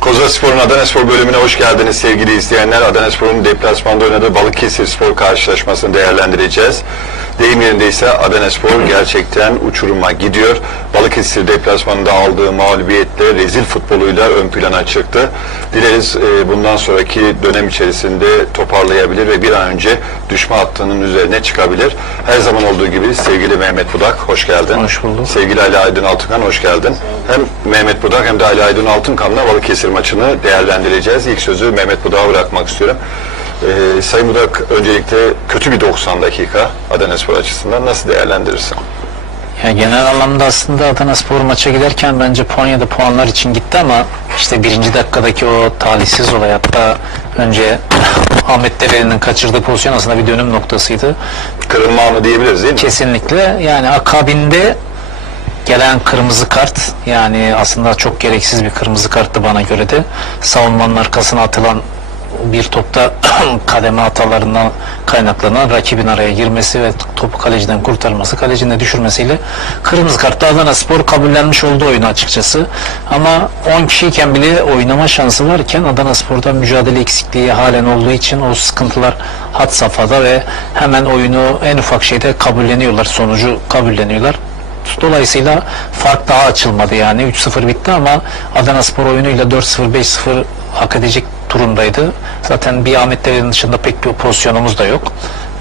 Koza Spor'un Adanaspor bölümüne hoş geldiniz sevgili izleyenler. Adanaspor'un deplasmanda oynadığı Balıkesir-Spor karşılaşmasını değerlendireceğiz. Deyim yerindeyse Adanaspor gerçekten uçuruma gidiyor. Balıkesir deplasmanında aldığı mağlubiyetle rezil futboluyla ön plana çıktı. Dileriz bundan sonraki dönem içerisinde toparlayabilir ve bir an önce düşme hattının üzerine çıkabilir. Her zaman olduğu gibi sevgili Mehmet Budak, hoş geldin. Hoş bulduk. Sevgili Ali Aydın Altınkan, hoş geldin. Hem Mehmet Budak hem de Ali Aydın Altınkan'la Balıkesir maçını değerlendireceğiz. İlk sözü Mehmet Budak'a bırakmak istiyorum. Sayın Budak, öncelikle kötü bir 90 dakika Adanaspor açısından nasıl değerlendirirsin? Ya genel anlamda aslında Adanaspor maça giderken bence puan puanlar için gitti ama işte birinci dakikadaki o talihsiz olay, hatta önce Ahmet Dereli'nin kaçırdığı pozisyon aslında bir dönüm noktasıydı. Kırılma anı diyebiliriz değil mi? Kesinlikle. Yani akabinde gelen kırmızı kart, yani aslında çok gereksiz bir kırmızı karttı bana göre de. Savunmanın arkasına atılan bir topta kademe hatalarından kaynaklanan rakibin araya girmesi ve topu kaleciden kurtarması, kalecinin de düşürmesiyle kırmızı kartla Adanaspor kabullenmiş oldu oyunu açıkçası. Ama 10 kişiyken bile oynama şansı varken Adanaspor'da mücadele eksikliği halen olduğu için o sıkıntılar had safhada ve hemen oyunu en ufak şeyde kabulleniyorlar, sonucu kabulleniyorlar. Dolayısıyla fark daha açılmadı, yani 3-0 bitti ama Adanaspor oyunuyla 4-0, 5-0 hak edecek durumdaydı. Zaten bir Ahmet Dereli'nin dışında pek bir pozisyonumuz da yok.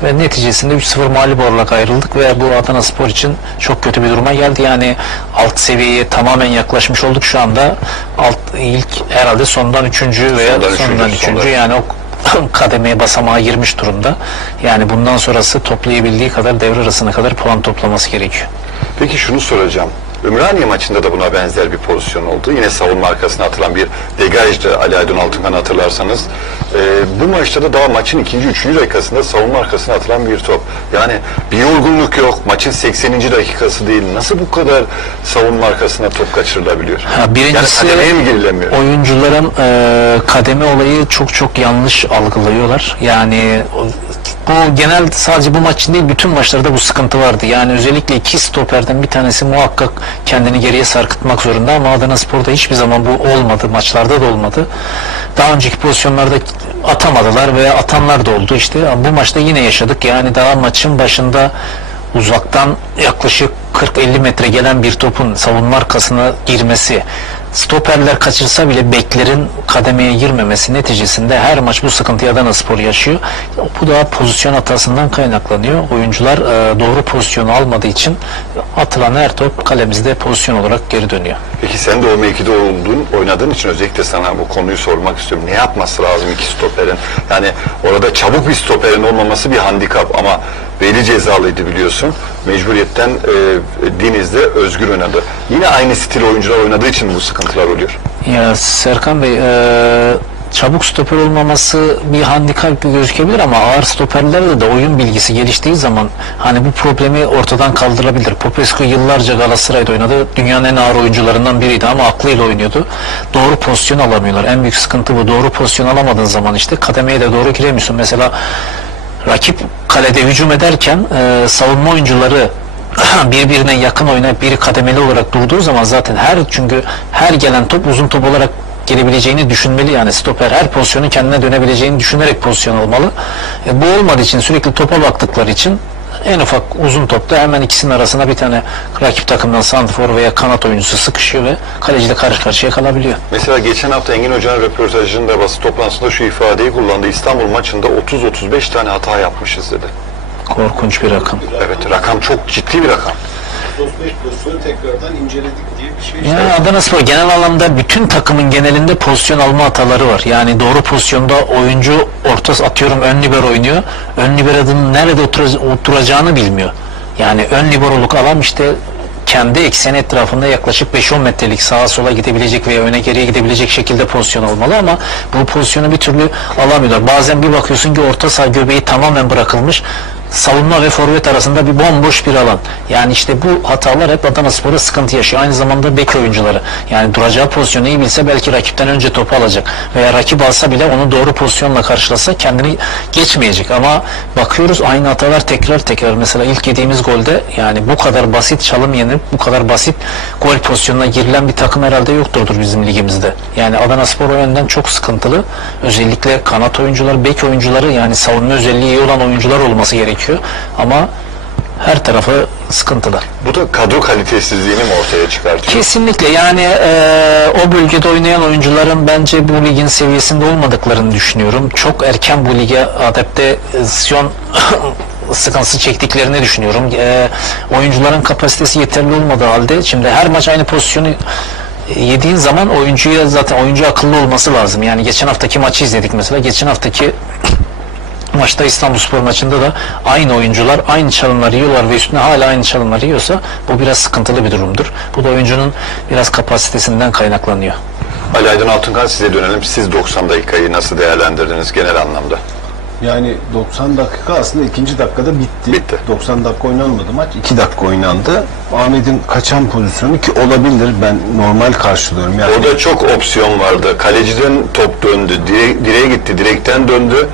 Ve neticesinde 3-0 mağlup olarak ayrıldık ve bu Adanaspor için çok kötü bir duruma geldi. Yani alt seviyeye tamamen yaklaşmış olduk şu anda. İlk herhalde sondan 3. veya sondan 3. yani o kademeye, basamağa girmiş durumda. Yani bundan sonrası toplayabildiği kadar devre arasına kadar puan toplaması gerekiyor. Peki şunu soracağım. Ümraniye maçında da buna benzer bir pozisyon oldu. Yine savunma arkasına atılan bir degajdı, Ali Aydın Altınkan'ı hatırlarsanız. Bu maçta da daha maçın 2. 3. dakikasında savunma arkasına atılan bir top. Yani bir yorgunluk yok. Maçın 80. dakikası değil. Nasıl bu kadar savunma arkasına top kaçırılabiliyor? Birincisi, yani kademeye mi girilemiyor? Oyuncuların kademe olayı çok yanlış algılıyorlar. Yani bu genel, sadece bu maç değil, bütün maçlarda bu sıkıntı vardı. Yani özellikle iki stoperden bir tanesi muhakkak kendini geriye sarkıtmak zorunda ama Adanaspor'da hiçbir zaman bu olmadı. Maçlarda da olmadı. Daha önceki pozisyonlarda atamadılar veya atanlar da oldu işte. Bu maçta yine yaşadık. Yani daha maçın başında uzaktan yaklaşık 40-50 metre gelen bir topun savunma arkasına girmesi, stoperler kaçırsa bile beklerin kademeye girmemesi neticesinde her maç bu sıkıntıyı Adanaspor yaşıyor. Bu da pozisyon hatasından kaynaklanıyor. Oyuncular doğru pozisyonu almadığı için atılan her top kalemizde pozisyon olarak geri dönüyor. Peki sen de o mevkide oynadığın için özellikle sana bu konuyu sormak istiyorum. Ne yapması lazım iki stoperin? Yani orada çabuk bir stoperin olmaması bir handikap ama belli cezalıydı biliyorsun. Mecburiyetten Deniz'de Özgür oynadı. Yine aynı stil oyuncular oynadığı için bu sıkıntılar oluyor. Ya Serkan Bey, çabuk stoper olmaması bir handikap gözükebilir ama ağır stoperlerde de oyun bilgisi geliştiği zaman hani bu problemi ortadan kaldırabilir. Popescu yıllarca Galatasaray'da oynadı. Dünyanın en ağır oyuncularından biriydi ama aklıyla oynuyordu. Doğru pozisyon alamıyorlar. En büyük sıkıntı bu. Doğru pozisyon alamadığın zaman işte kademeye de doğru giremiyorsun. Mesela rakip kalede hücum ederken savunma oyuncuları birbirine yakın oynayıp biri kademeli olarak durduğu zaman zaten çünkü her gelen top uzun top olarak gelebileceğini düşünmeli. Yani stoper her pozisyonu kendine dönebileceğini düşünerek pozisyon almalı. Bu olmadığı için, sürekli topa baktıkları için en ufak uzun topta hemen ikisinin arasına bir tane rakip takımdan santrfor veya kanat oyuncusu sıkışıyor ve kaleci de karşı karşıya kalabiliyor. Mesela geçen hafta Engin Hoca'nın röportajında, basın toplantısında şu ifadeyi kullandı. İstanbul maçında 30-35 tane hata yapmışız dedi. Korkunç bir rakam. Evet, rakam çok ciddi bir rakam. 35 pozisyonu tekrardan inceledik diye bir şey. Yani Adanaspor genel anlamda bütün takımın genelinde pozisyon alma hataları var. Yani doğru pozisyonda oyuncu atıyorum ön libero oynuyor. Ön libero'nun nerede oturacağını bilmiyor. Yani ön liberoluk alan işte kendi ekseni etrafında yaklaşık 5-10 metrelik sağa sola gidebilecek veya öne geriye gidebilecek şekilde pozisyon almalı ama bu pozisyonu bir türlü alamıyorlar. Bazen bir bakıyorsun ki orta saha göbeği tamamen bırakılmış. savunma ve forvet arasında bir bomboş bir alan. Yani işte bu hatalar hep Adanaspor'a sıkıntı yaşıyor. Aynı zamanda bek oyuncuları. Yani duracağı pozisyonu iyi bilse belki rakipten önce topu alacak. Veya rakip alsa bile onu doğru pozisyonla karşılasa kendini geçmeyecek. Ama bakıyoruz aynı hatalar tekrar tekrar. Mesela ilk yediğimiz golde yani bu kadar basit çalım yenip bu kadar basit gol pozisyonuna girilen bir takım herhalde yoktur bizim ligimizde. Yani Adanaspor o yönden çok sıkıntılı. Özellikle kanat oyuncular, bek oyuncuları yani savunma özelliği iyi olan oyuncular olması gerekiyor. Ama her tarafı sıkıntılar. Bu da kadro kalitesizliğini mi ortaya çıkartıyor? Kesinlikle yani o bölgede oynayan oyuncuların bence bu ligin seviyesinde olmadıklarını düşünüyorum. Çok erken bu lige adaptasyon sıkıntısı çektiklerini düşünüyorum. Oyuncuların kapasitesi yeterli olmadığı halde şimdi her maç aynı pozisyonu yediğin zaman oyuncuya zaten oyuncu akıllı olması lazım. Yani geçen haftaki maçı izledik mesela. Geçen haftaki maçta İstanbulspor maçında da aynı oyuncular aynı çalımları yiyorlar ve üstüne hala aynı çalımları yiyorsa bu biraz sıkıntılı bir durumdur. Bu da oyuncunun biraz kapasitesinden kaynaklanıyor. Ali Aydın Altunkan, size dönelim. Siz 90 dakikayı nasıl değerlendirdiniz genel anlamda? Yani 90 dakika aslında ikinci dakikada bitti. 90 dakika oynanmadı maç. 2 dakika oynandı. Ahmet'in kaçan pozisyonu ki olabilir. Ben normal karşılıyorum. Yani orada çok opsiyon vardı. Kaleciden top döndü. Direğe gitti. Direkten döndü.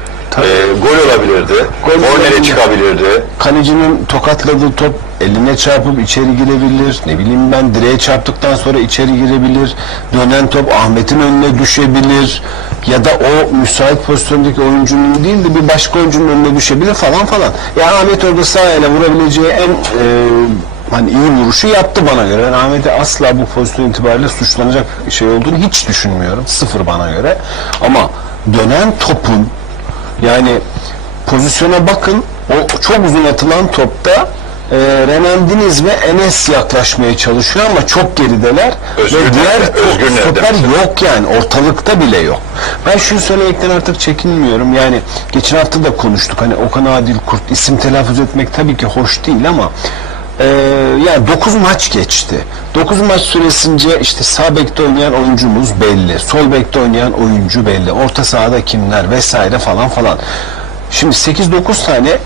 Gol olabilirdi. Kornere çıkabilirdi. Kalecinin tokatladığı top eline çarpıp içeri girebilir. Ne bileyim ben, direğe çarptıktan sonra içeri girebilir. Dönen top Ahmet'in önüne düşebilir. Ya da o müsait pozisyondaki oyuncunun değil de bir başka oyuncunun önüne düşebilir falan falan. Yani Ahmet orada sağ ele vurabileceği en hani iyi vuruşu yaptı bana göre. Yani Ahmet'e asla bu pozisyon itibariyle suçlanacak şey olduğunu hiç düşünmüyorum. Sıfır bana göre. Ama dönen topun yani pozisyona bakın, o çok uzun atılan topta Renan Diniz ve Enes yaklaşmaya çalışıyor ama çok gerideler. Özgür ve diğer stoper yok yani, ortalıkta bile yok. Ben şunu söylemekten artık çekinmiyorum. Yani geçen hafta da konuştuk. Hani Okan Adil Kurt, isim telaffuz etmek tabii ki hoş değil ama yani 9 maç geçti. 9 maç süresince işte sağ bekte oynayan oyuncumuz belli. Sol bekte oynayan oyuncu belli. Orta sahada kimler vesaire falan falan. Şimdi 8-9 tane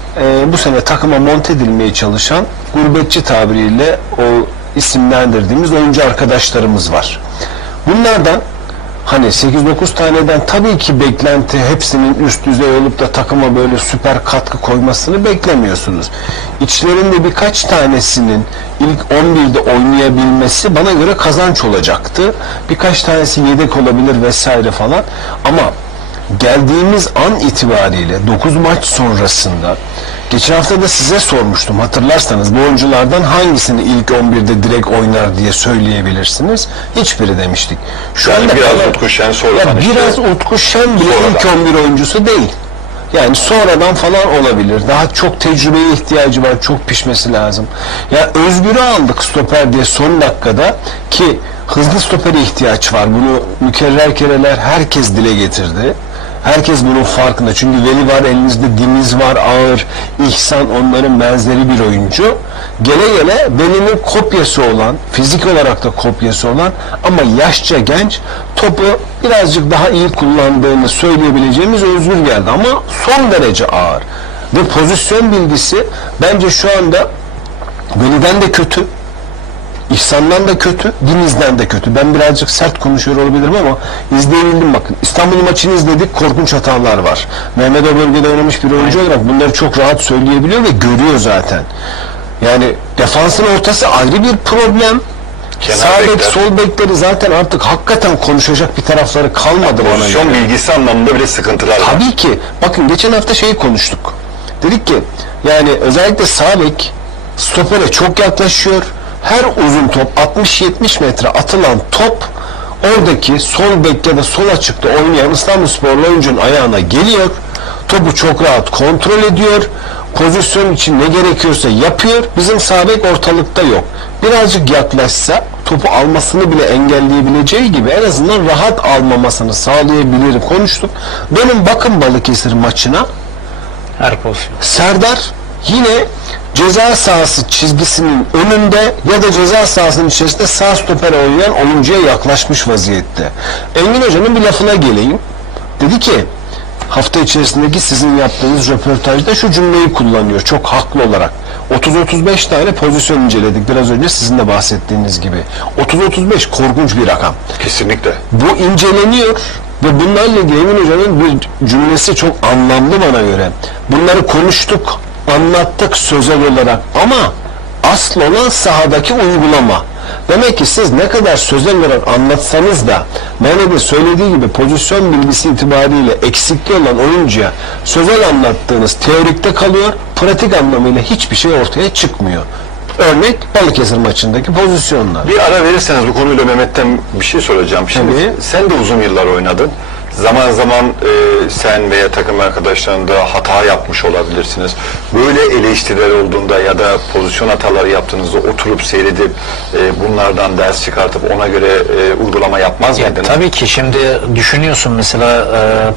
bu sene takıma monte edilmeye çalışan gurbetçi tabiriyle o isimlendirdiğimiz oyuncu arkadaşlarımız var. Bunlardan hani 8-9 taneden tabii ki beklenti hepsinin üst düzey olup da takıma böyle süper katkı koymasını beklemiyorsunuz. İçlerinde birkaç tanesinin ilk 11'de oynayabilmesi bana göre kazanç olacaktı. Birkaç tanesi yedek olabilir vesaire falan. Ama geldiğimiz an itibariyle 9 maç sonrasında geçen hafta da size sormuştum, hatırlarsanız bu oyunculardan hangisini ilk 11'de direkt oynar diye söyleyebilirsiniz? Hiçbiri demiştik. Şu yani anda biraz Utku Şen sonradan biraz Utku Şen bile ilk 11 oyuncusu değil. Yani sonradan falan olabilir. Daha çok tecrübeye ihtiyacı var. Çok pişmesi lazım. Ya Özgür'ü aldık stoper diye son dakikada ki hızlı stopere ihtiyaç var. Bunu mükerrer kereler herkes dile getirdi. Herkes bunun farkında. Çünkü Veli var, elinizde Diniz var, Ağır, İhsan, onların benzeri bir oyuncu. Gele gele Veli'nin kopyası olan, fizik olarak da kopyası olan ama yaşça genç, topu birazcık daha iyi kullandığını söyleyebileceğimiz Özgür geldi. Ama son derece ağır. Ve pozisyon bilgisi bence şu anda Veli'den de kötü. İhsan'dan da kötü, Diniz'den de kötü. Ben birazcık sert konuşuyor olabilirim ama izleyebildim bakın. İstanbul maçını izledik, korkunç hatalar var. Mehmet o bölgede oynamış bir oyuncu olarak bunları çok rahat söyleyebiliyor ve görüyor zaten. Yani defansın ortası ayrı bir problem. Sağ bek, sol bekleri zaten artık hakikaten konuşacak bir tarafları kalmadı bana. Pozisyon bilgisi anlamında bile sıkıntılar var. Tabii ki. Bakın geçen hafta şeyi konuştuk. Dedik ki yani özellikle sağ bek stopere çok yaklaşıyor. Her uzun top 60-70 metre atılan top oradaki sol bek ya da sol açıkta oynayan İstanbulsporlu oyuncunun ayağına geliyor. Topu çok rahat kontrol ediyor. Pozisyon için ne gerekiyorsa yapıyor. Bizim sağ bek ortalıkta yok. Birazcık yaklaşsa topu almasını bile engelleyebileceği gibi en azından rahat almamasını sağlayabilir. Konuştuk. Dönün bakın Balıkesir maçına. Her pozisyon. Serdar yine ceza sahası çizgisinin önünde ya da ceza sahasının içerisinde sağ stoper oynayan oyuncuya yaklaşmış vaziyette. Engin Hoca'nın bir lafına geleyim. Dedi ki hafta içerisindeki sizin yaptığınız röportajda şu cümleyi kullanıyor çok haklı olarak. 30-35 tane pozisyon inceledik biraz önce sizin de bahsettiğiniz gibi. 30-35 korkunç bir rakam. Kesinlikle. Bu inceleniyor ve bunlarla ilgili Emin Hoca'nın bir cümlesi çok anlamlı bana göre. Bunları konuştuk, anlattık sözel olarak ama asıl olan sahadaki uygulama. Demek ki siz ne kadar sözel olarak anlatsanız da Mehmet'in söylediği gibi pozisyon bilgisi itibariyle eksikliği olan oyuncuya sözel anlattığınız teorikte kalıyor, pratik anlamıyla hiçbir şey ortaya çıkmıyor. Örnek Balıkesir maçındaki pozisyonlar. Bir ara verirseniz bu konuyla Mehmet'ten bir şey soracağım. Şimdi sen de uzun yıllar oynadın. Zaman zaman sen veya takım arkadaşlarında hata yapmış olabilirsiniz. Böyle eleştiriler olduğunda ya da pozisyon hataları yaptığınızda oturup seyredip bunlardan ders çıkartıp ona göre uygulama yapmaz mıydınız? Tabii ki şimdi düşünüyorsun mesela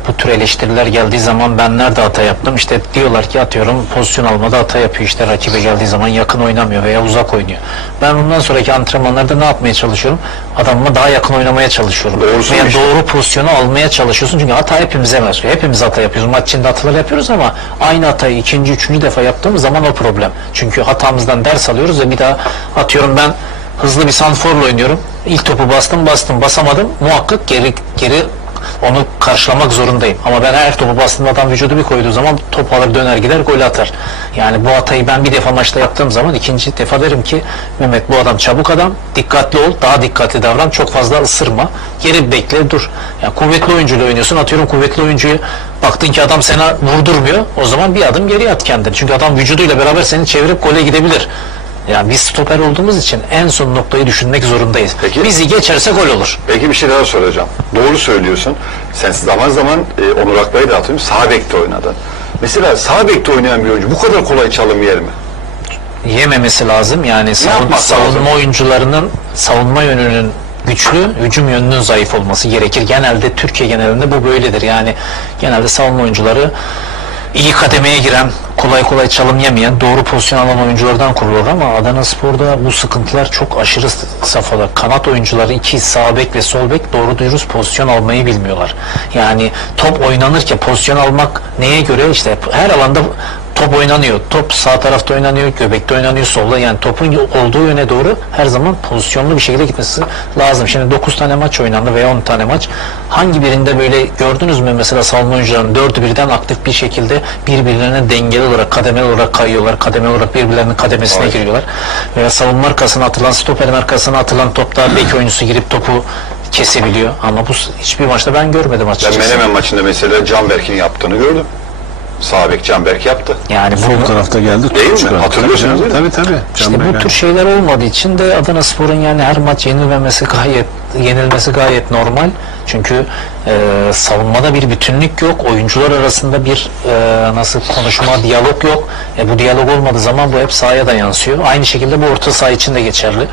bu tür eleştiriler geldiği zaman ben nerede hata yaptım? İşte diyorlar ki atıyorum pozisyon almada hata yapıyor. İşte rakibe geldiği zaman yakın oynamıyor veya uzak oynuyor. Ben bundan sonraki antrenmanlarda ne yapmaya çalışıyorum? Adamıma daha yakın oynamaya çalışıyorum. Veya doğru pozisyonu almaya çalışıyorum. Çünkü hata hepimize var. Hepimiz hata yapıyoruz. Maç içinde hatalar yapıyoruz ama aynı hatayı ikinci, üçüncü defa yaptığımız zaman o problem. Çünkü hatamızdan ders alıyoruz ve bir daha atıyorum ben hızlı bir santrforla oynuyorum. İlk topu basamadım. Muhakkak geri onu karşılamak zorundayım. Ama ben her topu bastığımda adam vücudu bir koyduğu zaman top alır döner gider gol atar. Yani bu hatayı ben bir defa maçta yaptığım zaman ikinci defa derim ki Mehmet bu adam çabuk adam, dikkatli ol, daha dikkatli davran, çok fazla ısırma, geri bekle dur. Yani kuvvetli oyuncuyla oynuyorsun, atıyorum kuvvetli oyuncuyu baktın ki adam sana vurdurmuyor, o zaman bir adım geriye at kendini. Çünkü adam vücuduyla beraber seni çevirip gole gidebilir. Yani biz stoper olduğumuz için en son noktayı düşünmek zorundayız. Peki, bizi geçerse gol olur. Peki bir şey daha soracağım. Doğru söylüyorsun. Sen zaman zaman Onur Akbay'ı da atıyorum. Sağ bekte oynadın. Mesela sağ bekte oynayan bir oyuncu bu kadar kolay çalım yer mi? Yememesi lazım. Yani savunma oyuncularının savunma yönünün güçlü, hücum yönünün zayıf olması gerekir. Genelde Türkiye genelinde bu böyledir. Yani genelde savunma oyuncuları iyi kademeye giren, kolay kolay çalım yemeyen, doğru pozisyon alan oyunculardan kurulur ama Adanaspor'da bu sıkıntılar çok aşırı safhada. Kanat oyuncuları iki sağ bek ve sol bek doğru dürüst pozisyon almayı bilmiyorlar. Yani top oynanırken pozisyon almak neye göre? İşte her alanda top oynanıyor. Top sağ tarafta oynanıyor, göbekte oynanıyor, solda. Yani topun olduğu yöne doğru her zaman pozisyonlu bir şekilde gitmesi lazım. Şimdi 9 tane maç oynandı veya 10 tane maç. Hangi birinde böyle gördünüz mü mesela savunma oyuncularının 4'ü birden aktif bir şekilde birbirlerine dengeli olarak, kademeli olarak kayıyorlar. Kademeli olarak birbirlerinin kademesine giriyorlar. Veya savunma arkasına atılan, stoperin arkasına atılan topta bek oyuncusu girip topu kesebiliyor. Ama bu hiçbir maçta ben görmedim açıkçası. Ben Menemen maçında mesela Canberk'in yaptığını gördüm. Sağ bek Canberk yaptı. Yani sol tarafta geldi. Değil mi? Hatırlıyorsunuz değil mi? Tabii. İşte bu tür şeyler olmadığı için de Adanaspor'un yani her maç yenilmesi gayet normal. Çünkü savunmada bir bütünlük yok. Oyuncular arasında bir nasıl konuşma, diyalog yok. Bu diyalog olmadığı zaman bu hep sahaya da yansıyor. Aynı şekilde bu orta saha için de geçerli.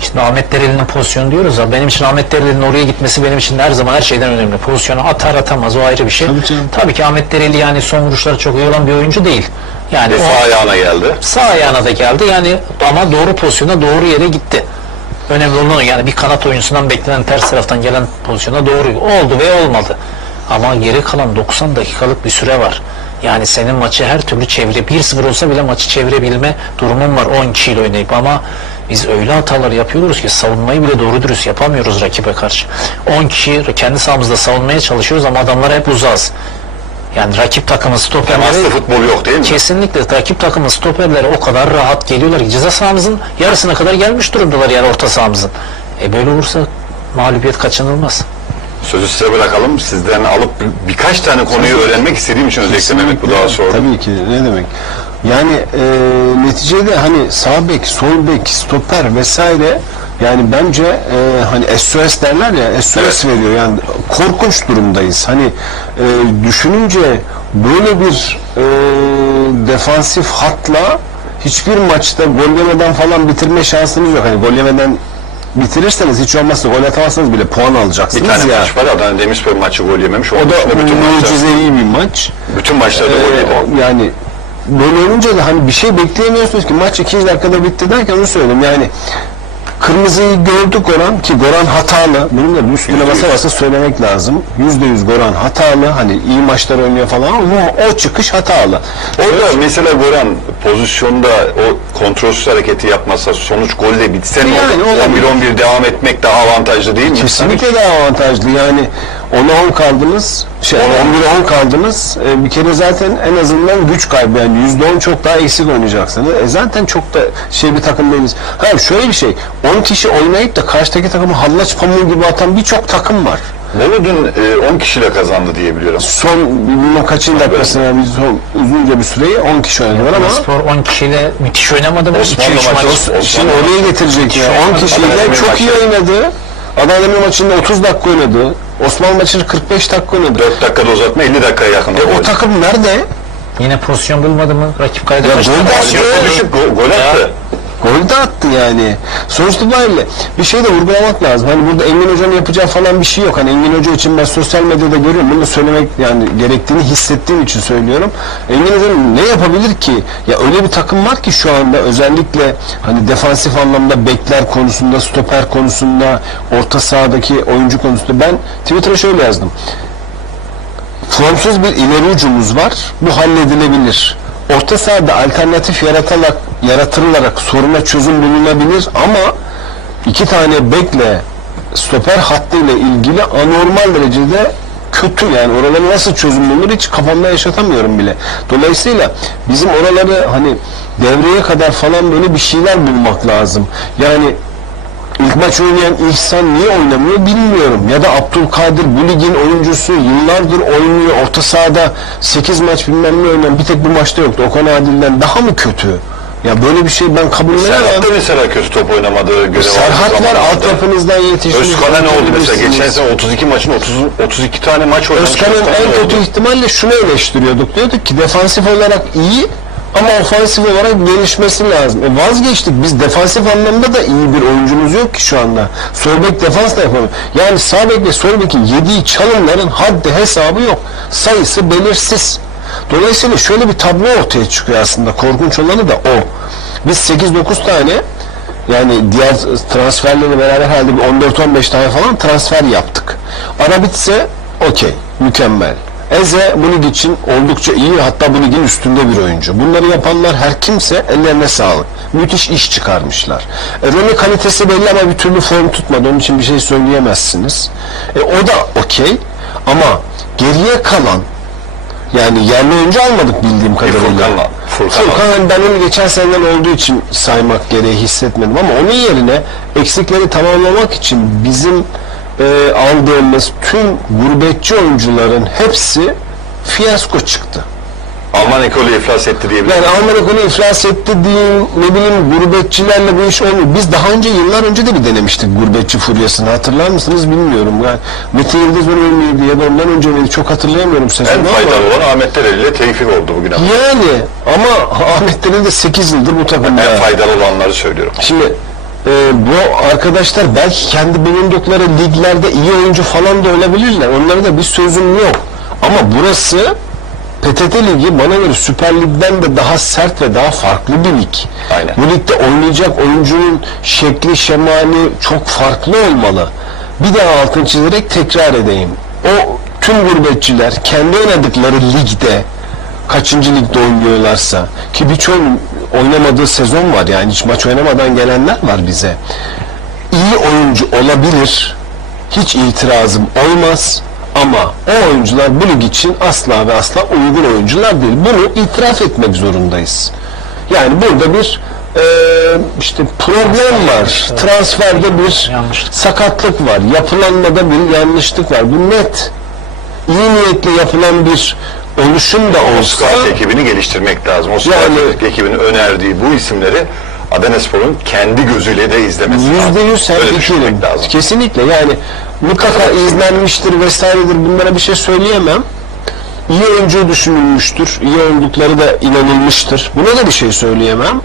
Şimdi Ahmet Dereli'nin pozisyonu diyoruz ya, benim için Ahmet Dereli'nin oraya gitmesi benim için her zaman her şeyden önemli. Pozisyonu atar atamaz o ayrı bir şey. Tabii ki Ahmet Dereli yani son vuruşları çok iyi olan bir oyuncu değil. Yani sağ ayağına geldi. Sağ ayağına da geldi yani ama doğru pozisyona doğru yere gitti. Önemli olan yani bir kanat oyuncusundan beklenen ters taraftan gelen pozisyona doğru oldu ve olmadı. Ama geri kalan 90 dakikalık bir süre var. Yani senin maçı her türlü 1-0 olsa bile maçı çevirebilme durumun var 10 kişiyle oynayıp ama biz öyle hatalar yapıyoruz ki savunmayı bile doğru dürüst yapamıyoruz rakibe karşı. 10 kişi kendi sahamızda savunmaya çalışıyoruz ama adamlar hep uzağız. Yani rakip takımın stoperleri... Temaslı futbol yok değil mi? Kesinlikle. Rakip takımın stoperleri o kadar rahat geliyorlar ki ceza sahamızın yarısına kadar gelmiş durumdalar yani orta sahamızın. Böyle olursa mağlubiyet kaçınılmaz. Sözü size bırakalım. Sizden alıp birkaç tane konuyu öğrenmek istediğim için özellikle Mehmet bu daha sordum. Tabii ki. Ne demek? Yani neticede hani sağ bek, sol bek, stoper vesaire yani bence hani SOS derler ya SOS veriyor yani korkunç durumdayız. Hani düşününce böyle bir defansif hatla hiçbir maçta gol yemeden falan bitirme şansınız yok. Hani gol yemeden bitirirseniz hiç olmazsa gol atamazsanız bile puan alacaksınız. Bir tane maç var Adana Demirspor maçı gol yememiş. O da mucizevi bir maç. Bütün maçlarda gol yedi. Yani böyle olunca da hani bir şey bekleyemiyorsunuz ki maç 2. dakikada bitti derken onu söyledim yani Kırmızıyı gördük Goran ki Goran hatalı. Bunun da üstüne basa basa söylemek lazım. %100 Goran hatalı. Hani iyi maçlar oynuyor falan ama o çıkış hatalı. Orada mesela Goran pozisyonda o kontrolsüz hareketi yapmasa sonuç golle bitse mi? Yani 11-11 devam etmek daha avantajlı değil mi? Kesinlikle daha avantajlı. Yani 10'a 10 kaldınız. 11'e 10 kaldınız. Bir kere zaten en azından güç kaybı. Yani %10 çok daha eksik oynayacaksınız. Zaten çok da bir takım değiliz. Hayır şöyle bir şey. 10 kişi oynayıp da karşıdaki takımı hallaç pamuğu gibi atan birçok takım var. Bolu dün 10 kişiyle kazandı diyebiliyorum. Son bilmem kaçın dakikasına uzunca bir süreyi 10 kişi oynadılar ama Spor 10 kişiyle müthiş oynamadı mı? Şimdi oraya getirecek ya. 10 kişiyle çok iyi oynadı. Adana maçında 30 dakika oynadı. Osmanlı maçını 45 dakika oynadı. 4 dakikada uzatma 50 dakikaya yakın. O takım nerede? Yine pozisyon bulmadı mı? Rakip kalede gol attı. Gol de attı yani. Sonuç itibariyle bir şey de vurgulamak lazım. Hani burada Engin Hoca'nın yapacağı falan bir şey yok. Hani Engin Hoca için ben sosyal medyada görüyorum. Bunu da söylemek yani gerektiğini hissettiğim için söylüyorum. Engin Hoca'nın ne yapabilir ki? Ya öyle bir takım var ki şu anda özellikle hani defansif anlamda bekler konusunda, stoper konusunda, orta sahadaki oyuncu konusunda ben Twitter'a şöyle yazdım. Formsuz bir ileri ucumuz var. Bu halledilebilir. Orta sahada alternatif yaratılarak soruna çözüm bulunabilir ama 2 tane bekle stoper hattıyla ilgili anormal derecede kötü yani oraları nasıl çözüm bulunur hiç kafamda yaşatamıyorum bile. Dolayısıyla bizim oraları hani devreye kadar falan böyle bir şeyler bulmak lazım. Yani İlk maç oynayan İhsan niye oynamıyor bilmiyorum. Ya da Abdülkadir bu ligin oyuncusu yıllardır oynuyor. Orta sahada 8 maç bilmem ne oynayan bir tek bu maçta yoktu. Okan Adil'den daha mı kötü? Ya böyle bir şey ben kabul edemem. Serhat da mesela kötü top oynamadığı görev Serhat var altyapınızdan yetişmiş. Özkan'a ne oldu mesela? Geçen sene 32 maçın 32 tane maç oynamış. Özkan'ın en kötü ihtimalle şunu eleştiriyorduk. Diyorduk ki defansif olarak iyi ama ofansif olarak gelişmesi lazım. Vazgeçtik. Biz defansif anlamda da iyi bir oyuncumuz yok ki şu anda. Sol bek defans da yapamıyor. Yani sağ bek ve sol bekin yediği çalımların haddi hesabı yok. Sayısı belirsiz. Dolayısıyla şöyle bir tablo ortaya çıkıyor aslında. Korkunç olanı da o. Biz 8-9 tane yani diğer transferlerle beraber herhalde bir 14-15 tane falan transfer yaptık. Ara bitse okey. Mükemmel. Eze bu lig için oldukça iyi hatta bu ligin üstünde bir oyuncu. Bunları yapanlar her kimse ellerine sağlık. Müthiş iş çıkarmışlar. Remy kalitesi belli ama bir türlü form tutmadı. Onun için bir şey söyleyemezsiniz. O da okey ama geriye kalan yani yerli oyuncu almadık bildiğim kadarıyla. Furkan ben onu geçen seneden olduğu için saymak gereği hissetmedim ama onun yerine eksikleri tamamlamak için bizim aldığımız tüm gurbetçi oyuncuların hepsi fiyasko çıktı. Alman ekolü iflas etti diyebilirim. Yani Alman ekolü iflas etti diyeyim, ne bileyim gurbetçilerle bu iş olmuyor. Biz daha önce yıllar önce de bir denemiştik gurbetçi furyasını. Hatırlar mısınız bilmiyorum. Yani Metin Yıldız mıydı ya da ondan önce miydi çok hatırlayamıyorum sezonu ama. En faydalı olan Ahmet Dereli ile Tevfik oldu bugün ama. Yani ama Ahmet Dereli de 8 yıldır bu takımda. En faydalı olanları söylüyorum. Şimdi bu arkadaşlar belki kendi bulundukları liglerde iyi oyuncu falan da olabilirler. Onlara da bir sözüm yok. Ama burası PTT Ligi bana göre Süper Lig'den de daha sert ve daha farklı bir lig. Aynen. Bu ligde oynayacak oyuncunun şekli, şemali çok farklı olmalı. Bir daha altını çizerek tekrar edeyim. O tüm gurbetçiler kendi oynadıkları ligde kaçıncı ligde oynuyorlarsa ki birçoğunun oynamadığı sezon var yani hiç maç oynamadan gelenler var bize. İyi oyuncu olabilir. Hiç itirazım olmaz. Ama o oyuncular bu lig için asla ve asla uygun oyuncular değil. Bunu itiraf etmek zorundayız. Yani burada bir işte problem var. Transferde bir sakatlık var. Yapılanmada bir yanlışlık var. Bu net. İyi niyetle yapılan bir oluşum da olsa... O scout ekibini geliştirmek lazım. O scout ekibinin önerdiği bu isimleri Adanaspor'un kendi gözüyle de izlemesi lazım. %100 lazım. Kesinlikle yani mutlaka izlenmiştir vesairedir bunlara bir şey söyleyemem. İyi oyuncu düşünülmüştür. İyi oldukları da inanılmıştır. Buna da bir şey söyleyemem.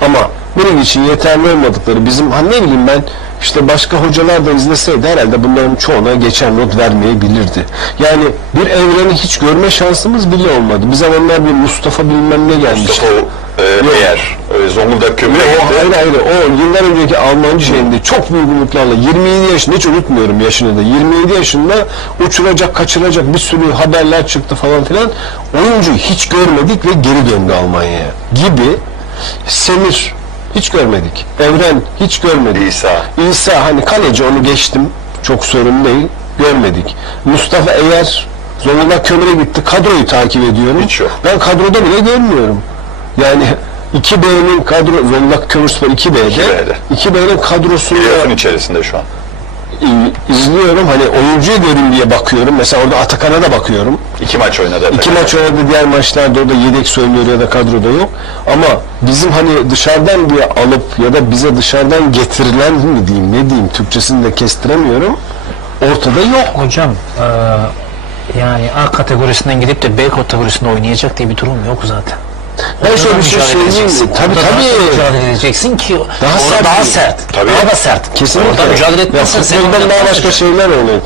Ama bunun için yeterli olmadıkları bizim ne bileyim ben işte başka hocalar da izleseydi herhalde bunların çoğuna geçen not vermeyebilirdi. Yani bir evreni hiç görme şansımız bile olmadı. Bir zamanlar bir Mustafa bilmem ne gelmişti. eğer Zonguldak Kömür'e gitti. Hayır. O yıllar önceki Almancı şeyinde çok büyük umutlarla 27 yaşında, hiç unutmuyorum yaşını da, 27 yaşında uçuracak, kaçıracak bir sürü haberler çıktı falan filan. Oyuncuyu hiç görmedik ve geri döndü Almanya'ya gibi. Semir hiç görmedik. Evren hiç görmedik. İsa hani kaleci, onu geçtim. Çok sorun değil. Görmedik. Mustafa Eğer Zonguldak Kömür'e gitti. Kadroyu takip ediyorum. Hiç yok. Ben kadroda bile görmüyorum. Yani 2B'nin kadro, Zonguldak Kömürspor 2B'de. 2B'nin kadrosunu içerisinde şu an. izliyorum. Hani oyuncuyu görün diye bakıyorum. Mesela orada Atakan'a da bakıyorum. 2 maç oynadı. 2 maç oynadı. Diğer maçlarda orada yedek oynuyor ya da kadroda yok. Ama bizim hani dışarıdan diye alıp ya da bize dışarıdan getirilen mi diyeyim, ne diyeyim, Türkçesini de kestiremiyorum. Ortada yok. Hocam yani A kategorisinden gidip de B kategorisinde oynayacak diye bir durum yok zaten. Ben şöyle bir şey söyleyeyim. Tabii. Mücadele edeceksin ki daha sert. Tabii. Daha da sert. Kesinlikle. Orada mücadele etmezsen futboldan daha başka şeyler oluyor.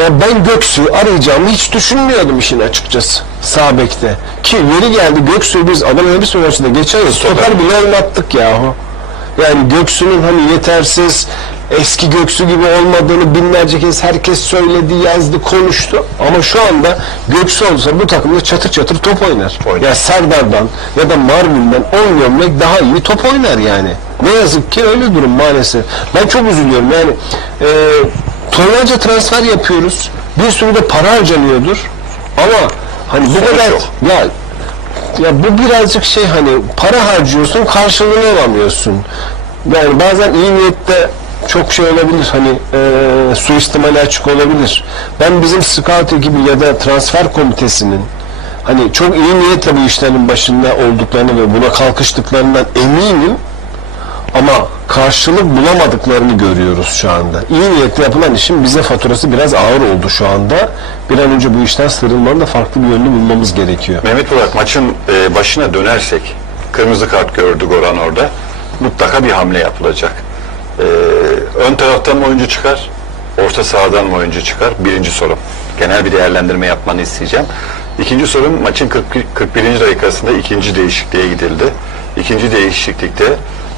Ya ben Göksu'yu arayacağımı hiç düşünmüyordum işin açıkçası. Sağ bekte. Ki yeri geldi Göksu'yu biz Adana Demirspor maçında geçen yıl stoper bile oynattık yahu. Yani Göksu'nun hani yetersiz, eski Göksu gibi olmadığını binlerce kez herkes söyledi, yazdı, konuştu. Ama şu anda Göksu olsa bu takımda çatır çatır top oynar. Ya Serdar'dan ya da Marvin'den 10 gömlek daha iyi top oynar yani. Ne yazık ki öyle durum maalesef. Ben çok üzülüyorum yani. Tonlarca transfer yapıyoruz. Bir sürü de para harcanıyordur. Ama hani bu kadar ya bu birazcık şey, hani para harcıyorsun, karşılığını alamıyorsun. Yani bazen iyi niyette çok şey olabilir, hani suistimale açık olabilir. Ben bizim scout ekibi ya da transfer komitesinin hani çok iyi niyetle bu işlerin başında olduklarını ve buna kalkıştıklarından eminim. Ama karşılık bulamadıklarını görüyoruz şu anda. İyi niyetle yapılan işin bize faturası biraz ağır oldu şu anda. Bir an önce bu işten sıyrılmanın da farklı bir yönünü bulmamız gerekiyor. Mehmet Burak, maçın başına dönersek, kırmızı kart gördü Goran orada. Mutlaka bir hamle yapılacak. Ön taraftan mı oyuncu çıkar, orta sahadan mı oyuncu çıkar? Birinci sorum. Genel bir değerlendirme yapmanı isteyeceğim. İkinci sorum, maçın 41. dakikasında ikinci değişikliğe gidildi. İkinci değişiklikte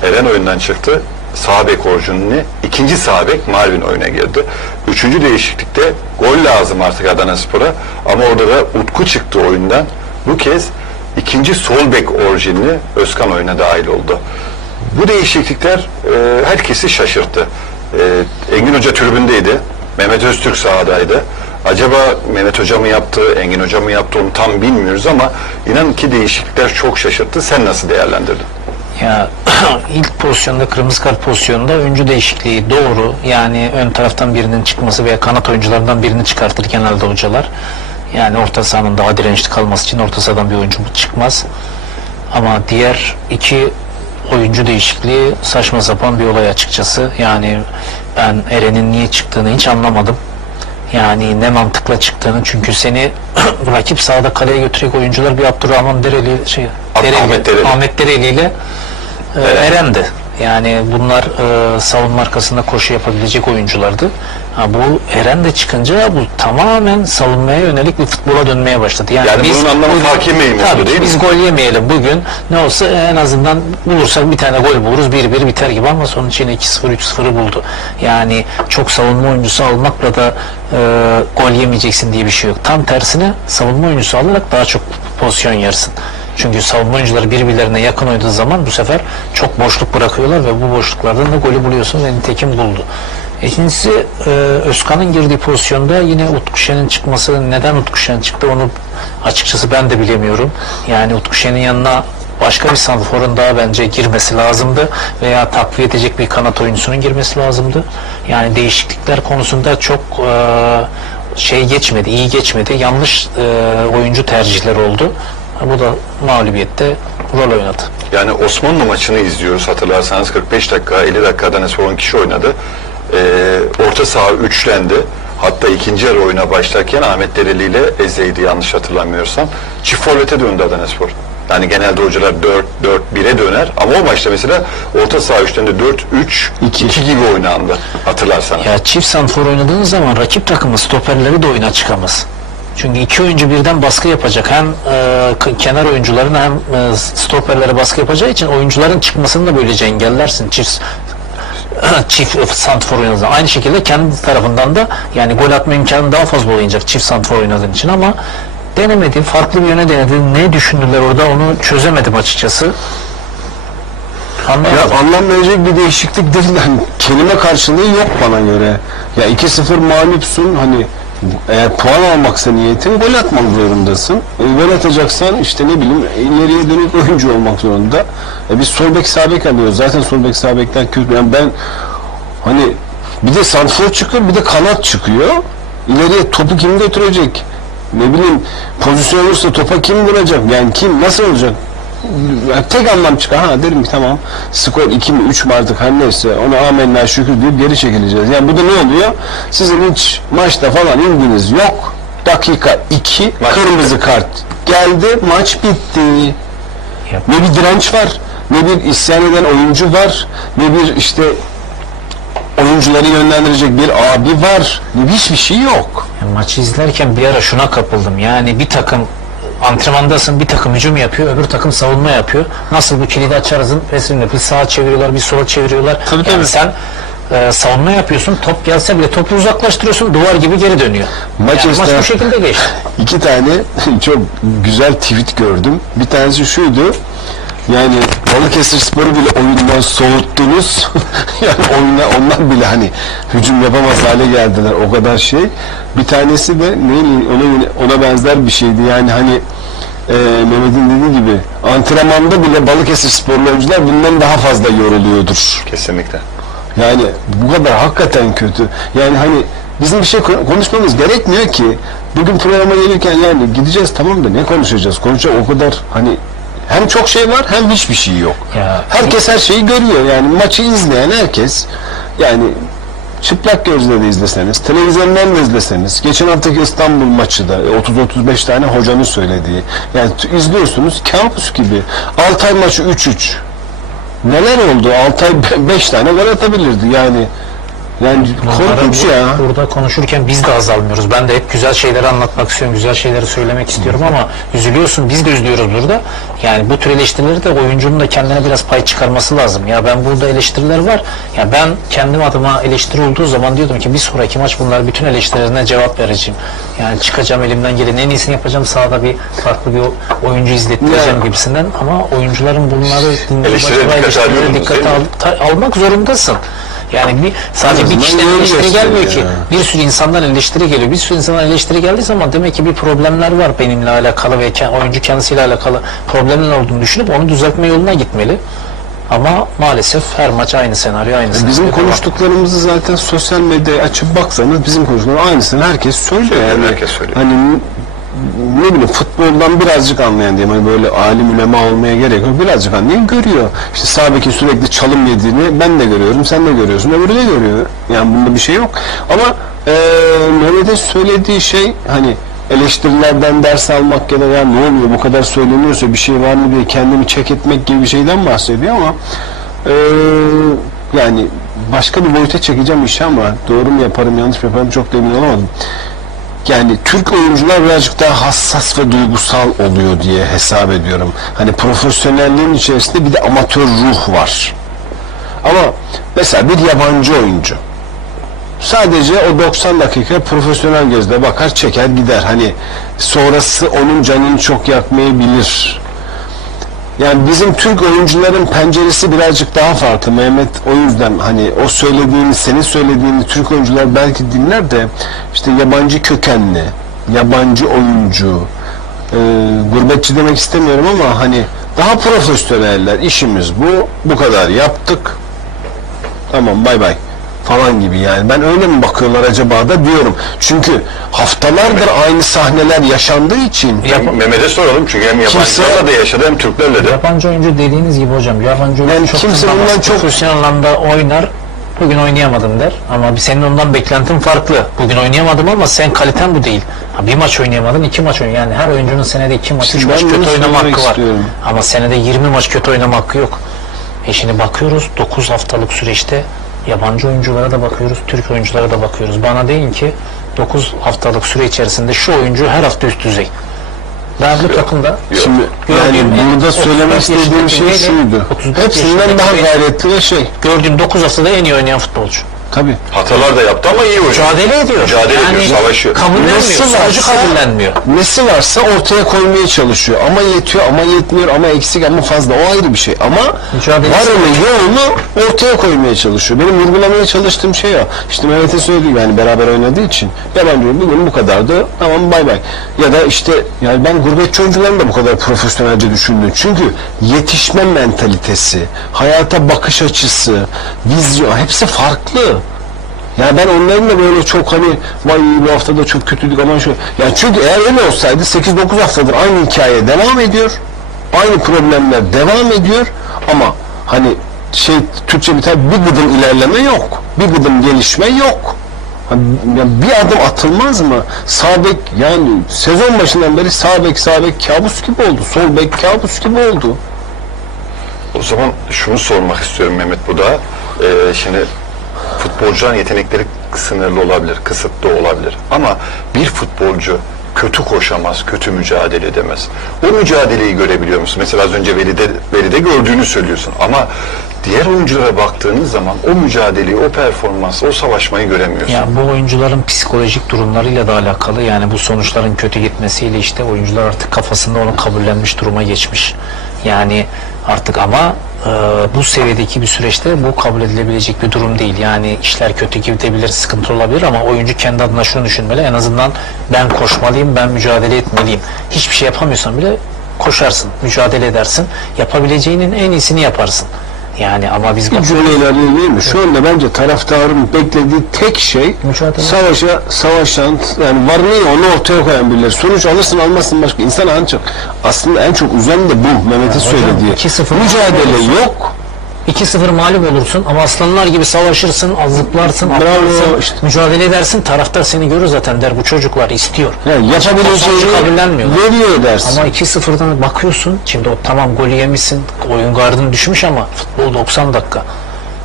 Eren oyundan çıktı. Sağ bek orijinali, ikinci sağ bek Marvin oyuna girdi. Üçüncü değişiklikte gol lazım artık Adanaspor'a. Ama orada da Utku çıktı oyundan. Bu kez ikinci sol bek orijinali Özkan oyuna dahil oldu. Bu değişiklikler herkesi şaşırttı. Engin Hoca tribündeydi. Mehmet Öztürk sahadaydı. Acaba Mehmet Hoca mı yaptı, Engin Hoca mı yaptı onu tam bilmiyoruz ama inan ki değişiklikler çok şaşırttı. Sen nasıl değerlendirdin? Ya ilk pozisyonda, kırmızı kart pozisyonunda oyuncu değişikliği doğru. Yani ön taraftan birinin çıkması veya kanat oyuncularından birini çıkartır genelde hocalar. Yani orta sahanın daha dirençli kalması için orta sahadan bir oyuncu çıkmaz. Ama diğer iki oyuncu değişikliği saçma sapan bir olay açıkçası. Yani ben Eren'in niye çıktığını hiç anlamadım. Yani ne mantıkla çıktığını, çünkü seni rakip sahada kaleye götürecek oyuncular bir Abdurrahman Ahmet Dereli ile Eren'di. Yani bunlar savunma arkasında koşu yapabilecek oyunculardı. Bu Eren de çıkınca bu tamamen savunmaya yönelik bir futbola dönmeye başladı. Yani biz bunun anlamı fark yemeyelim. Tabii ki biz gol yemeyelim bugün. Ne olsa en azından bulursak bir tane gol buluruz. 1-1 biter gibi, ama sonuç için 2-0, 3-0'ı buldu. Yani çok savunma oyuncusu almakla da gol yemeyeceksin diye bir şey yok. Tam tersine savunma oyuncusu alarak daha çok pozisyon yersin. Çünkü savunma oyuncuları birbirlerine yakın oynadığı zaman bu sefer çok boşluk bırakıyorlar ve bu boşluklardan da golü buluyorsun ve nitekim buldu. İkincisi Özkan'ın girdiği pozisyonda yine Utku Şen'in çıkması, neden Utku Şen çıktı onu açıkçası ben de bilemiyorum. Yani Utku Şen'in yanına başka bir santrforun daha bence girmesi lazımdı veya takviye edecek bir kanat oyuncusunun girmesi lazımdı. Yani değişiklikler konusunda çok iyi geçmedi. Yanlış oyuncu tercihleri oldu. Bu da mağlubiyette rol oynadı. Yani Osmanlı maçını izliyoruz, hatırlarsanız 45 dakika 50 dakika Adanaspor 10 kişi oynadı. Orta saha üçlendi. Hatta ikinci yarı oyuna başlarken Ahmet Dereli ile Eze'ydi yanlış hatırlamıyorsam. Çift forvete döndü Adanaspor. Yani genelde hocalar 4-4-1'e döner ama o maçta mesela orta saha üçlerinde 4-3-2 gibi oynandı hatırlarsanız. Ya çift santrfor oynadığınız zaman rakip takımın stoperleri de oyuna çıkamaz. Çünkü iki oyuncu birden baskı yapacak. Hem kenar oyuncularına hem stoperlere baskı yapacağı için oyuncuların çıkmasını da böylece engellersin. Çift santrfor oynadığında. Aynı şekilde kendi tarafından da yani gol atma imkanı daha fazla oynayacak çift santrfor oynadığın için, ama denemedim. Farklı bir yöne denedim. Ne düşündüler orada onu çözemedim açıkçası. Ya anlam verecek bir değişiklik değil. Hani kelime karşılığı yok bana göre. Ya 2-0 mağlupsun, hani eğer puan almaksa niyetin gol atmak zorundasın. Gol atacaksan işte ne bileyim ileriye dönük oyuncu olmak zorunda. Biz sol bek sağ bek alıyoruz. Zaten sol bek sağ bekten kötü. Yani ben hani bir de santrfor çıkıyor, bir de kanat çıkıyor. İleriye topu kim götürecek? Ne bileyim pozisyon olursa topa kim vuracak? Yani kim nasıl olacak? Yani tek anlam çıkar. Ha derim ki tamam, skor 2 mi 3 mi artık her neyse ona amenna şükür deyip geri çekileceğiz. Yani bu da ne oluyor? Sizin hiç maçta falan ilginiz yok. Dakika 2 kırmızı kart geldi, maç bitti. Ne bir direnç var, ne bir isyan eden oyuncu var, ne bir işte oyuncuları yönlendirecek bir abi var. Hiçbir şey yok. Yani maçı izlerken bir ara şuna kapıldım. Yani bir takım antrenmandasın, bir takım hücum yapıyor, öbür takım savunma yapıyor. Nasıl bu kilidi açarızın pesini bir sağa çeviriyorlar, bir sola çeviriyorlar. Tabii, yani sen savunma yapıyorsun, top gelse bile topu uzaklaştırıyorsun, duvar gibi geri dönüyor. Maç bu şekilde geçti. 2 tane çok güzel tweet gördüm. Bir tanesi şuydu. Yani Balıkesirspor'u bile oyundan soğuttunuz. Yani onlar bile hani hücum yapamaz hale geldiler. O kadar şey. Bir tanesi de ona benzer bir şeydi. Yani hani Mehmet'in dediği gibi antrenmanda bile Balıkesirsporlu oyuncular bundan daha fazla yoruluyordur. Kesinlikle. Yani bu kadar hakikaten kötü. Yani hani bizim bir şey konuşmamız gerekmiyor ki. Bugün programa gelirken yani gideceğiz tamam da ne konuşacağız? Konuşacak o kadar hani hem çok şey var hem hiçbir şey yok. Ya, herkes her şeyi görüyor. Yani maçı izleyen herkes yani çıplak gözle de izleseniz, televizyondan da izleseniz, geçen haftaki İstanbul maçı da 30-35 tane hocanın söylediği. Yani izliyorsunuz kabus gibi. Altay maçı 3-3. Neler oldu? Altay 5 tane gol atabilirdi yani. Yani korkunç ya. Burada konuşurken biz de azalmıyoruz. Ben de hep güzel şeyleri anlatmak istiyorum, güzel şeyleri söylemek istiyorum ama üzülüyorsun, biz de üzülüyoruz burada. Yani bu tür eleştirileri de oyuncunun da kendine biraz pay çıkarması lazım. Ya ben burada eleştiriler var. Ya ben kendim adıma eleştiri olduğu zaman diyordum ki bir sonraki maç bunlar bütün eleştirilerine cevap vereceğim. Yani çıkacağım elimden gelen en iyisini yapacağım. Sahada bir farklı bir oyuncu izlettireceğim gibisinden ama oyuncuların bunları eleştirilere dikkate almak zorundasın. Yani sadece bir kişiden eleştiri gelmiyor ki. Bir sürü insandan eleştiri geliyor. Bir sürü insandan eleştiri geldiği zaman demek ki bir problemler var benimle alakalı ve oyuncu kendisiyle alakalı problemler olduğunu düşünüp onu düzeltme yoluna gitmeli. Ama maalesef her maç aynı senaryo, aynı senaryo. Bizim konuştuklarımızı zaten sosyal medyaya açıp baksanız bizim konuştuklarımız aynısını herkes söylüyor. Yani herkes söylüyor. Hani ne bileyim futboldan birazcık anlayan diyeyim hani böyle alim ulema olmaya gerek yok, birazcık anlayan görüyor. İşte sağ bekin sürekli çalım yediğini ben de görüyorum, sen de görüyorsun, öbürü de görüyor. Yani bunda bir şey yok. Ama Mehmet'in söylediği şey hani eleştirilerden ders almak ya da ya ne oluyor bu kadar söyleniyorsa bir şey var mı diye kendimi check etmek gibi bir şeyden bahsediyor ama yani başka bir boyuta çekeceğim işi ama doğru mu yaparım yanlış mı yaparım çok da emin olamadım. Yani Türk oyuncular birazcık daha hassas ve duygusal oluyor diye hesap ediyorum. Hani profesyonelliğin içerisinde bir de amatör ruh var. Ama mesela bir yabancı oyuncu sadece o 90 dakika profesyonel gözle bakar, çeker gider. Hani sonrası onun canını çok yakmayabilir. Yani bizim Türk oyuncuların penceresi birazcık daha farklı. Mehmet o yüzden hani o söylediğini, senin söylediğini Türk oyuncular belki dinler de işte yabancı kökenli, yabancı oyuncu, gurbetçi demek istemiyorum ama hani daha profesyoneller, işimiz bu kadar yaptık. Tamam bay bay falan gibi yani. Ben öyle mi bakıyorlar acaba da diyorum. Çünkü haftalardır aynı sahneler yaşandığı için. Mehmet'e soralım çünkü hem yabancılarla da yaşadı hem Türklerle de. Yabancı oyuncu dediğiniz gibi hocam. Yabancı oyuncu yani çok kimse bundan çok profesyonel anlamda oynar. Bugün oynayamadım der. Ama senin ondan beklentin farklı. Bugün oynayamadım ama sen kaliten bu değil. Bir maç oynayamadın, 2 maç oynayın. Yani her oyuncunun senede 2 maç, 3 maç kötü oynama hakkı var. Ama senede 20 maç kötü oynama hakkı yok. Şimdi bakıyoruz 9 haftalık süreçte yabancı oyunculara da bakıyoruz, Türk oyunculara da bakıyoruz. Bana deyin ki 9 haftalık süre içerisinde şu oyuncu her hafta üst düzey. Ben bu takımda şimdi yani burada söylemek istediğim şey şuydu. Hepsinden daha gayretli ve gördüğüm 9 haftada en iyi oynayan futbolcu. Tabii. Hatalar da yaptı ama iyi oynuyor. Mücadele ediyor. Mücadele ediyor, savaşıyor. Kabullenmiyor. Sadece kabullenmiyor. Nesi varsa ortaya koymaya çalışıyor. Ama yetiyor, ama yetmiyor, ama eksik, ama fazla. O ayrı bir şey. Ama varını, yoğunu ortaya koymaya çalışıyor. Benim vurgulamaya çalıştığım şey o. İşte Mehmet'e söylediğim, yani beraber oynadığı için. Ya ben diyorum bugün bu kadardı. Tamam, bay bay. Ya da işte yani ben gurbetçi oyuncuların da bu kadar profesyonelce düşündüm. Çünkü yetişme mentalitesi, hayata bakış açısı, vizyon, hepsi farklı. Yani ben onların da böyle çok hani vay bu haftada çok kötüydük ama şu. Yani çünkü eğer öyle olsaydı 8-9 haftadır aynı hikaye devam ediyor. Aynı problemler devam ediyor ama hani Türkçe biter, bir gıdım ilerleme yok. Bir gıdım gelişme yok. Yani bir adım atılmaz mı? Sağ bek, yani sezon başından beri sağ bek kabus gibi oldu. Sol bek kabus gibi oldu. O zaman şunu sormak istiyorum Mehmet, bu da şimdi futbolcuların yetenekleri sınırlı olabilir, kısıtlı olabilir. Ama bir futbolcu kötü koşamaz, kötü mücadele edemez. O mücadeleyi görebiliyor musun? Mesela az önce Veli'de gördüğünü söylüyorsun. Ama diğer oyunculara baktığınız zaman o mücadeleyi, o performansı, o savaşmayı göremiyorsun. Ya bu oyuncuların psikolojik durumlarıyla da alakalı. Yani bu sonuçların kötü gitmesiyle işte oyuncular artık kafasında onu kabullenmiş duruma geçmiş. Yani artık ama bu seviyedeki bir süreçte bu kabul edilebilecek bir durum değil. Yani işler kötü gidebilir, sıkıntı olabilir ama oyuncu kendi adına şunu düşünmeli. En azından ben koşmalıyım, ben mücadele etmeliyim. Hiçbir şey yapamıyorsan bile koşarsın, mücadele edersin. Yapabileceğinin en iyisini yaparsın. Yani ama biz cümleyle değil mi? Şu anda bence taraftarın beklediği tek şey savaşan, yani varını onu ortaya koyan birileri. Sonuç alırsın almazsın başka. İnsan aslında en çok üzen de bu Mehmet'in söylediği. Mücadele yok. 2-0 mağlup olursun ama aslanlar gibi savaşırsın, azıplarsın, atlarsın, mücadele edersin. Taraftar seni görür zaten, der bu çocuklar istiyor. Yani yapabileceğini veriyor edersin. Ama 2-0'dan bakıyorsun, şimdi o tamam golü yemişsin, oyun gardın düşmüş ama futbol 90 dakika.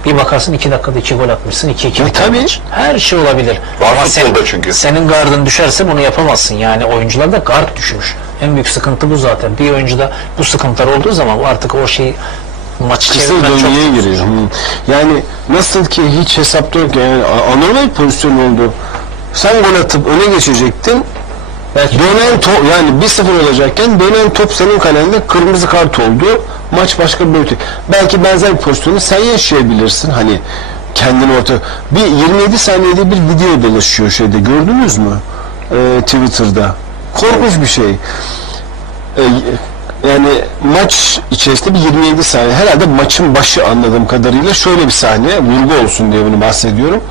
Bir bakarsın 2 dakikada 2 gol atmışsın, 2-2 tabii. Her şey olabilir. Var ama futbolda çünkü. Senin gardın düşerse bunu yapamazsın. Yani oyuncularda gard düşmüş. En büyük sıkıntı bu zaten. Bir oyuncuda bu sıkıntılar olduğu zaman artık o şey maçı çevirmen çok giriyor. Yani nasıl ki hiç hesapta yok, yani anormal bir pozisyon oldu. Sen gol atıp öne geçecektin. Belki dönen top, yani 1-0 olacakken dönen top senin kalende, kırmızı kart oldu. Maç başka bir boyutu. Belki benzer bir pozisyonu sen yaşayabilirsin. Hani kendini bir 27 saniyede bir video dolaşıyor gördünüz mü? Twitter'da. Korkunç bir şey. Yani maç içerisinde bir 27 saniye, herhalde maçın başı anladığım kadarıyla, şöyle bir sahne, vurgu olsun diye bunu bahsediyorum.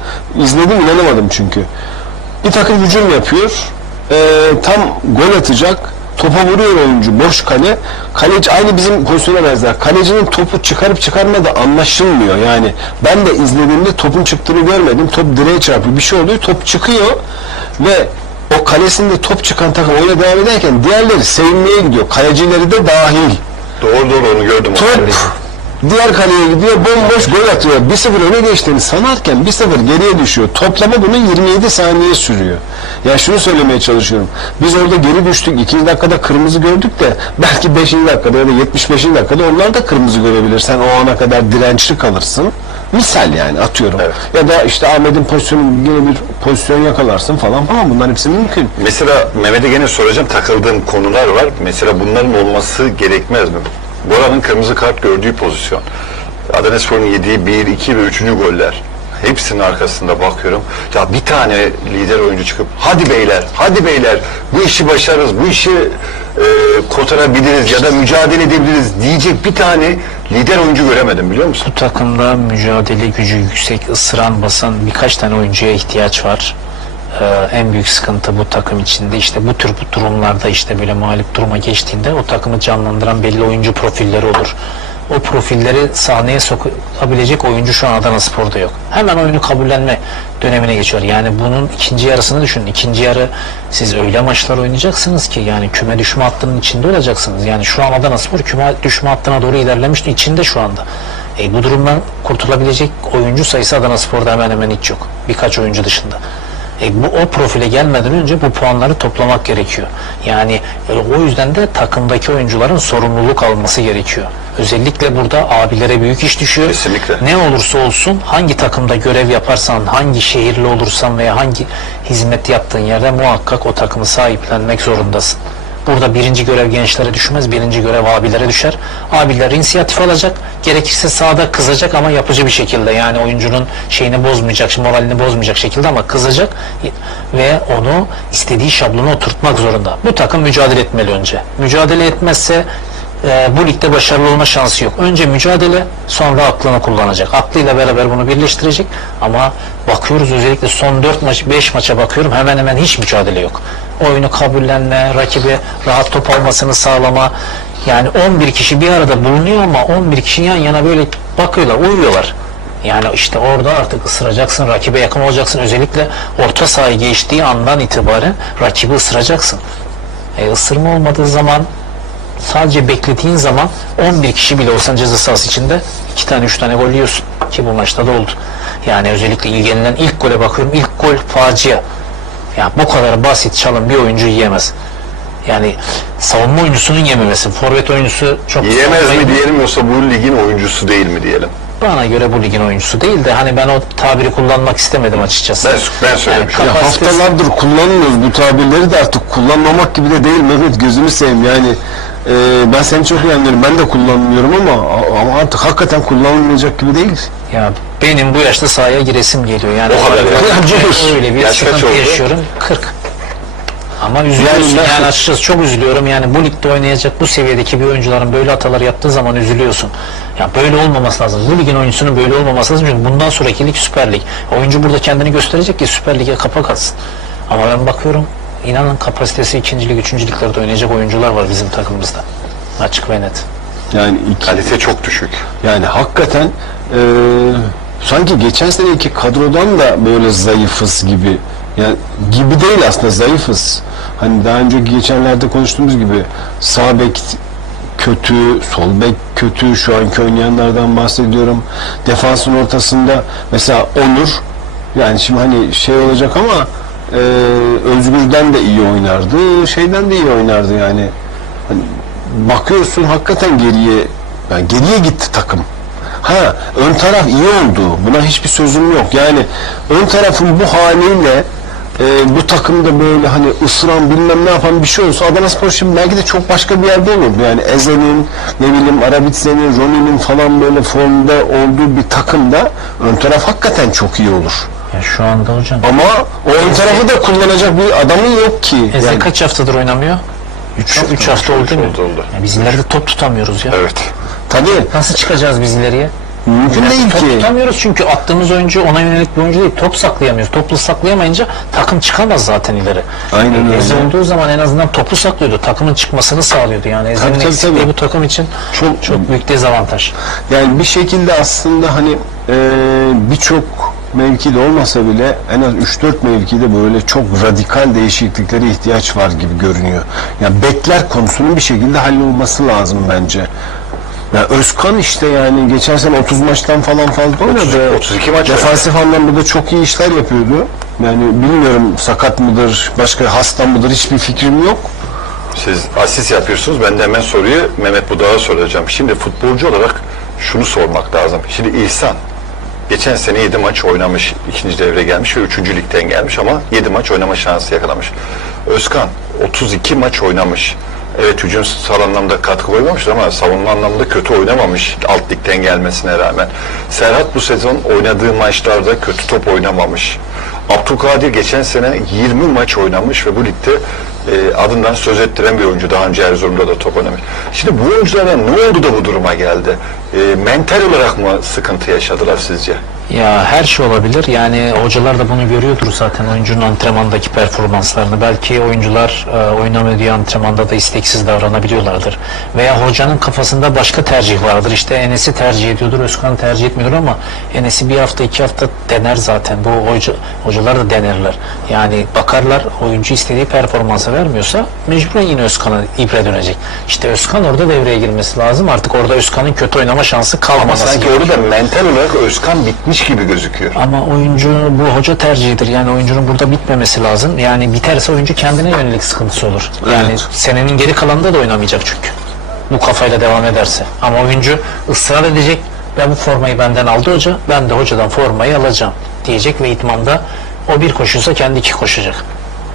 İzledim, inanamadım çünkü. Bir takım hücum yapıyor, tam gol atacak, topa vuruyor oyuncu, boş kale. Kaleci aynı bizim pozisyona benzer. Kalecinin topu çıkarıp çıkarmadığı anlaşılmıyor. Yani ben de izlediğimde topun çıktığını görmedim. Top direğe çarpıyor, bir şey oluyor, top çıkıyor ve o kalesinde top çıkan takım oyuna devam ederken diğerleri sevinmeye gidiyor. Kalecileri de dahil. Doğru onu gördüm. Top diğer kaleye gidiyor, bomboş gol atıyor. 1-0 öne geçtiğini sanarken 1-0 geriye düşüyor. Toplama bunun 27 saniye sürüyor. Ya şunu söylemeye çalışıyorum. Biz orada geri düştük. 2. dakikada kırmızı gördük de belki 5. dakikada ya da 75. dakikada onlar da kırmızı görebilir. Sen o ana kadar dirençli kalırsın. Misal yani, atıyorum. Evet. Ya da işte Ahmet'in pozisyonu, yine bir pozisyon yakalarsın falan. Bunların hepsi mümkün. Mesela Mehmet'e gene soracağım, takıldığım konular var. Mesela bunların olması gerekmez mi? Bora'nın kırmızı kart gördüğü pozisyon, Adanaspor'un yediği 1, 2 ve 3. goller. Hepsinin arkasında bakıyorum. Ya bir tane lider oyuncu çıkıp hadi beyler bu işi başarırız, bu işi kotarabiliriz ya da mücadele edebiliriz diyecek bir tane lider oyuncu göremedim, biliyor musun? Bu takımda mücadele gücü yüksek, ısıran, basan birkaç tane oyuncuya ihtiyaç var. En büyük sıkıntı bu takım içinde. İşte bu tür durumlarda, işte böyle mağlup duruma geçtiğinde o takımı canlandıran belli oyuncu profilleri olur. O profilleri sahneye sokabilecek oyuncu şu an Adanaspor'da yok. Hemen oyunu kabullenme dönemine geçiyor. Yani bunun ikinci yarısını düşünün. İkinci yarı siz öyle maçlar oynayacaksınız ki yani küme düşme hattının içinde olacaksınız. Yani şu an Adanaspor küme düşme hattına doğru ilerlemişti. İçinde şu anda. Bu durumdan kurtulabilecek oyuncu sayısı Adanaspor'da hemen hemen hiç yok. Birkaç oyuncu dışında. O profile gelmeden önce bu puanları toplamak gerekiyor. Yani o yüzden de takımdaki oyuncuların sorumluluk alması gerekiyor. Özellikle burada abilere büyük iş düşüyor. Kesinlikle. Ne olursa olsun, hangi takımda görev yaparsan, hangi şehirli olursan veya hangi hizmet yaptığın yerde muhakkak o takımı sahiplenmek zorundasın. Burada birinci görev gençlere düşmez, birinci görev abilere düşer. Abiler inisiyatif alacak, gerekirse sahada kızacak ama yapıcı bir şekilde, yani oyuncunun şeyini bozmayacak, moralini bozmayacak şekilde ama kızacak ve onu istediği şablona oturtmak zorunda. Bu takım mücadele etmeli önce. Mücadele etmezse bu ligde başarılı olma şansı yok. Önce mücadele, sonra aklını kullanacak. Aklıyla beraber bunu birleştirecek ama bakıyoruz özellikle son 4 maç, 5 maça bakıyorum, hemen hemen hiç mücadele yok. Oyunu kabullenme, rakibe rahat top almasını sağlama, yani 11 kişi bir arada bulunuyor ama 11 kişi yan yana böyle bakıyorlar, uyuyorlar. Yani işte orada artık ısıracaksın, rakibe yakın olacaksın. Özellikle orta sahayı geçtiği andan itibaren rakibi ısıracaksın. Isırma olmadığı zaman, sadece beklediğin zaman 11 kişi bile olsan ceza sahası içinde 2 tane 3 tane gol yiyorsun ki bu maçta da oldu. Yani özellikle ilgilenen ilk gole bakıyorum, ilk gol facia. Yani bu kadar basit çalım bir oyuncu yiyemez. Yani savunma oyuncusunun yememesi, forvet oyuncusu çok yiyemez mi diyelim, yoksa bu ligin oyuncusu değil mi diyelim? Bana göre bu ligin oyuncusu değil de hani ben o tabiri kullanmak istemedim açıkçası. Ben söylemişim. Ya haftalardır kullanmıyoruz bu tabirleri de, artık kullanmamak gibi de değil Mehmet, gözünü seveyim yani. Ben seni çok iyi anlıyorum, ben de kullanmıyorum ama artık hakikaten kullanılmayacak gibi değil. Ya benim bu yaşta sahaya giresim geliyor yani. O kadar öyle bir sıkıntı yaşıyorum. 40. Ama üzülüyorsun yani açıkçası çok üzülüyorum yani, bu ligde oynayacak bu seviyedeki bir oyuncuların böyle hatalar yaptığı zaman üzülüyorsun. Ya böyle olmaması lazım. Bu ligin oyuncusunun böyle olmaması lazım çünkü bundan sonraki lig Süper Lig. Oyuncu burada kendini gösterecek ki Süper Lig'e kapak atsın. Ama ben bakıyorum, inanın kapasitesi 2. lig, 3. liglerde oynayacak oyuncular var bizim takımımızda. Açık ve net. Yani kalite çok düşük. Yani hakikaten sanki geçen seneki kadrodan da böyle zayıfız gibi. Yani gibi değil aslında, zayıfız. Hani daha önceki geçenlerde konuştuğumuz gibi sağ bek kötü, sol bek kötü, şu anki oynayanlardan bahsediyorum. Defansın ortasında mesela Onur, yani şimdi hani şey olacak ama Özgür'den de iyi oynardı, şeyden de iyi oynardı yani. Hani bakıyorsun hakikaten geriye gitti takım. Ön taraf iyi oldu. Buna hiçbir sözüm yok. Yani ön tarafın bu haliyle bu takımda böyle hani ısıran bilmem ne yapan bir şey olsa Adanaspor şimdi belki de çok başka bir yerde olurdu. Yani Eze'nin, ne bileyim Arabitse'nin, Roni'nin falan böyle formda olduğu bir takımda ön taraf hakikaten çok iyi olur. Ya şu anda hocam. Ama o ön tarafı da kullanacak bir adamın yok ki. Eze yani, kaç haftadır oynamıyor? 3 hafta oldu mu? Ya biz ileride top tutamıyoruz ya. Evet. Tabii. Nasıl çıkacağız biz ileriye? Mümkün değil top ki. Tutamıyoruz çünkü attığımız oyuncu ona yönelik bir oyuncu değil. Top saklayamıyoruz. Toplu saklayamayınca takım çıkamaz zaten ileri. Aynen öyle. Eze olduğu zaman en azından topu saklıyordu. Takımın çıkmasını sağlıyordu. Yani Eze'nin eksikliği bu takım için çok büyük dezavantaj. Yani bir şekilde aslında hani birçok mevkide olmasa bile en az 3-4 mevkide böyle çok radikal değişikliklere ihtiyaç var gibi görünüyor. Yani bekler konusunun bir şekilde hallolması lazım bence. Ya Özkan işte yani geçen sene 30 maçtan falan fazla oynadı. 32 maç. Defansif anlamda da çok iyi işler yapıyordu. Yani bilmiyorum sakat mıdır, başka hasta mıdır, hiçbir fikrim yok. Siz asist yapıyorsunuz. Ben de hemen soruyu Mehmet Budak'a soracağım. Şimdi futbolcu olarak şunu sormak lazım. Şimdi İhsan geçen sene 7 maç oynamış, 2. devre gelmiş ve 3. ligden gelmiş ama 7 maç oynama şansı yakalamış. Özkan 32 maç oynamış. Evet, hücumsal anlamda katkı koymamıştır ama savunma anlamda kötü oynamamış alt ligden gelmesine rağmen. Serhat bu sezon oynadığı maçlarda kötü top oynamamış. Abdülkadir geçen sene 20 maç oynamış ve bu ligde adından söz ettiren bir oyuncu. Daha önce Erzurum'da da top oynamış. Şimdi bu oyunculara ne oldu da bu duruma geldi? Mental olarak mı sıkıntı yaşadılar sizce? Ya her şey olabilir. Yani hocalar da bunu görüyordur zaten, oyuncunun antrenmandaki performanslarını. Belki oyuncular oynamadığı antrenmanda da isteksiz davranabiliyorlardır. Veya hocanın kafasında başka tercih vardır. İşte Enes'i tercih ediyordur, Özkan'ı tercih etmiyordur ama Enes'i bir hafta 2 hafta dener zaten. Bu hocalar da denerler. Yani bakarlar, oyuncu istediği performansı vermiyorsa mecburen yine Özkan'a ibre dönecek. İşte Özkan orada devreye girmesi lazım. Artık orada Özkan'ın kötü oynama şansı kalmaması ama sanki gerekiyor. orada mental olarak Özkan bitmiş genç gibi gözüküyor. Ama oyuncu, bu hoca tercihidir. Yani oyuncunun burada bitmemesi lazım. Yani biterse oyuncu kendine yönelik sıkıntısı olur. Yani Evet. senenin geri kalanında da oynamayacak çünkü. Bu kafayla devam ederse. Ama oyuncu ısrar edecek. Ben bu formayı benden aldı hoca. Ben de hocadan formayı alacağım diyecek ve idmanda o bir koşuysa kendi iki koşacak.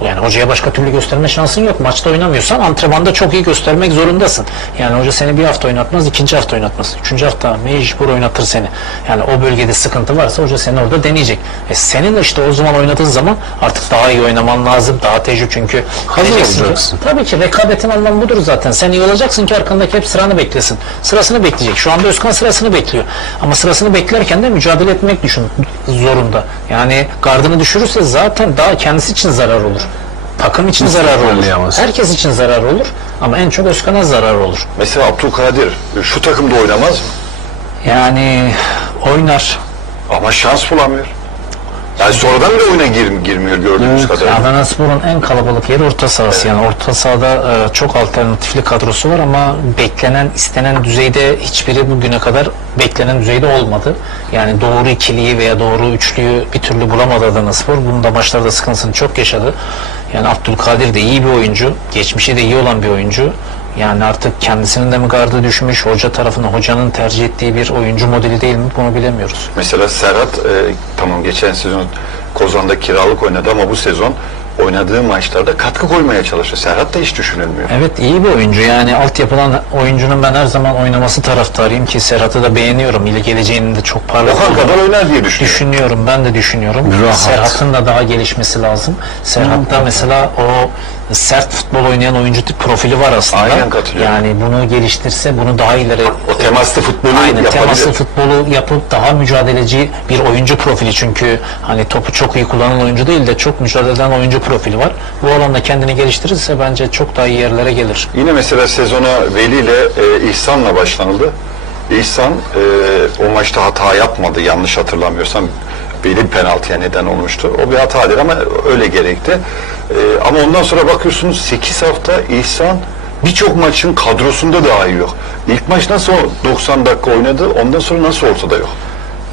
Yani hocaya başka türlü gösterme şansın yok. Maçta oynamıyorsan antrenmanda çok iyi göstermek zorundasın. Yani hoca seni bir hafta oynatmaz, ikinci hafta oynatmaz. Üçüncü hafta mecbur oynatır seni. Yani o bölgede sıkıntı varsa hoca seni orada deneyecek. Senin işte o zaman oynadığın zaman artık daha iyi oynaman lazım. Daha tecrübe, çünkü Hazır bileceksin ki- olacaksın. Tabii ki rekabetin anlamı budur zaten. Sen iyi olacaksın ki arkandaki hep sıranı beklesin. Sırasını bekleyecek. Şu anda Özkan sırasını bekliyor. Ama sırasını beklerken de mücadele etmek zorunda. Yani gardını düşürürse zaten daha kendisi için zarar olur. Takım için zarar olur. toparlayamaz. Herkes için zarar olur. Ama en çok Özkan'a zarar olur. Mesela Abdülkadir şu takımda oynamaz mı? Yani oynar. Ama şans bulamıyor. Yani sonradan bile oyuna girmiyor gördüğümüz kadarıyla. Adanaspor'un en kalabalık yeri orta sahası. Yani orta sahada çok alternatifli kadrosu var ama beklenen, istenen düzeyde hiçbiri bugüne kadar beklenen düzeyde olmadı. Yani doğru ikiliyi veya doğru üçlüyü bir türlü bulamadı Adanaspor. Bunun da maçlarda sıkıntısını çok yaşadı. Yani Abdülkadir de iyi bir oyuncu. Geçmişi de iyi olan bir oyuncu. Yani artık kendisinin de mi gardı düşmüş, hoca tarafından, hocanın tercih ettiği bir oyuncu modeli değil mi, bunu bilemiyoruz. Mesela Serhat tamam geçen sezon Kozan'da kiralık oynadı ama bu sezon oynadığı maçlarda katkı koymaya çalıştı. Serhat da hiç düşünülmüyor. Evet, iyi bir oyuncu. Yani altyapıdan oyuncunun ben her zaman oynaması taraftarıyım ki Serhat'ı da beğeniyorum. İle geleceğinin de çok parlak Okan olduğunu kadar oynar diye düşünüyorum. düşünüyorum. Ben de düşünüyorum. Rahat. Serhat'ın da daha gelişmesi lazım. Serhat'ta mesela o sert futbol oynayan oyuncu tip profili var aslında. Aynen katılıyorum. Yani bunu geliştirse, bunu daha ileri, O temaslı futbolu aynen, yapabilir. temaslı futbolu yapıp daha mücadeleci bir oyuncu profili, çünkü hani topu çok iyi kullanan oyuncu değil de çok mücadele eden oyuncu profili var. Bu alanda kendini geliştirirse bence çok daha iyi yerlere gelir. Yine mesela sezona Veli ile İhsan'la başlanıldı. İhsan o maçta hata yapmadı yanlış hatırlamıyorsam. Veli penaltıya neden olmuştu. O bir hatadır ama öyle gerekti. Ama ondan sonra bakıyorsunuz 8 hafta İhsan birçok maçın kadrosunda dahi yok. İlk maç nasıl 90 dakika oynadı, ondan sonra nasıl ortada yok?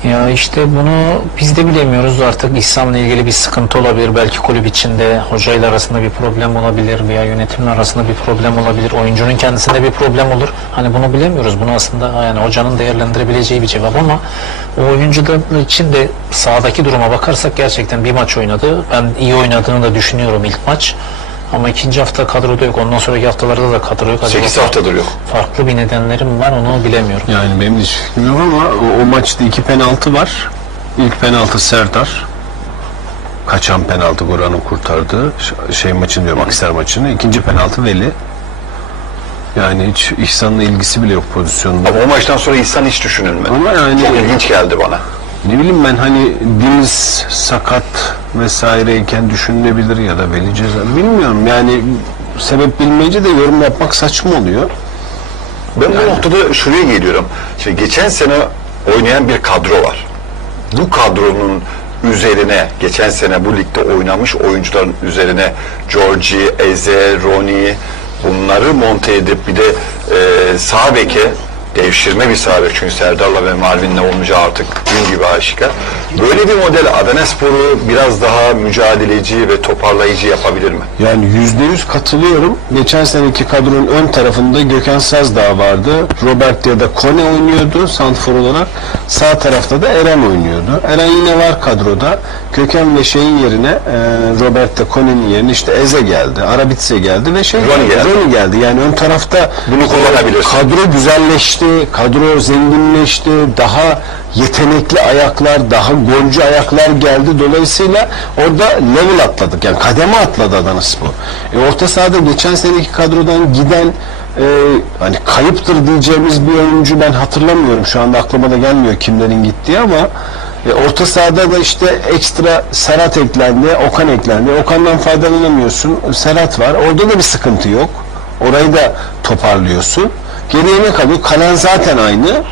Ya işte bunu biz de bilemiyoruz artık. İhsan'la ilgili bir sıkıntı olabilir. Belki kulüp içinde hocayla arasında bir problem olabilir veya yönetimin arasında bir problem olabilir. Oyuncunun kendisinde bir problem olur. Hani bunu bilemiyoruz. Bunu aslında yani hocanın değerlendirebileceği bir cevap ama o oyuncu için de sahadaki duruma bakarsak gerçekten bir maç oynadı. Ben iyi oynadığını da düşünüyorum ilk maç. Ama ikinci hafta kadroda yok. Ondan sonraki haftalarda da kadro yok. 8 haftadır yok. Farklı bir nedenlerim var, onu bilemiyorum. Yani benim de hiç fikrim yok ama o maçta 2 penaltı var. İlk penaltı Serdar. Kaçan penaltı, Goran'ın kurtardığı maçın diyorum, Akhisar maçını. İkinci penaltı Veli. Yani hiç İhsan'la ilgisi bile yok pozisyonda. Ama o maçtan sonra İhsan hiç düşünülmedi. Ama yani Çok ilginç geldi bana. ne bileyim ben, hani Deniz sakat vesaireyken düşünülebilir ya da Veli ceza. Bilmiyorum yani, sebep bilmeyince de yorum yapmak saçma oluyor. Ben bu noktada şuraya geliyorum. Şimdi geçen sene oynayan bir kadro var. Bu kadronun üzerine, geçen sene bu ligde oynamış oyuncuların üzerine Georgi, Eze, Roni, bunları monte edip bir de sağ beke, devşirme bir sağ bek, çünkü Serdar'la ve Marvin'le olmayacağı artık gün gibi aşikar. Böyle bir model Adanaspor'u biraz daha mücadeleci ve toparlayıcı yapabilir mi? Yani %100 katılıyorum. Geçen seneki kadronun ön tarafında Gökhan Sazdağ vardı. Robert ya da Kone oynuyordu santrfor olarak. Sağ tarafta da Eren oynuyordu. Eren yine var kadroda. Gökhan ve şeyin yerine Robert de Kone'nin yerine işte Eze geldi. Arabitse geldi ve Roni geldi. Yani ön tarafta Bunu kullanabilirsin. kadro güzelleşti. Kadro zenginleşti. Daha yetenekli ayaklar, daha golcü ayaklar geldi. Dolayısıyla orada level atladık. Yani kademe atladı Adanaspor. Orta sahada geçen seneki kadrodan giden hani kayıptır diyeceğimiz bir oyuncu ben hatırlamıyorum. Şu anda aklıma da gelmiyor kimlerin gittiği ama orta sahada da işte ekstra Serhat eklendi, Okan eklendi. Okan'dan faydalanamıyorsun. Serhat var. Orada da bir sıkıntı yok. Orayı da toparlıyorsun. Geriye ne kalıyor? Kalan zaten aynı.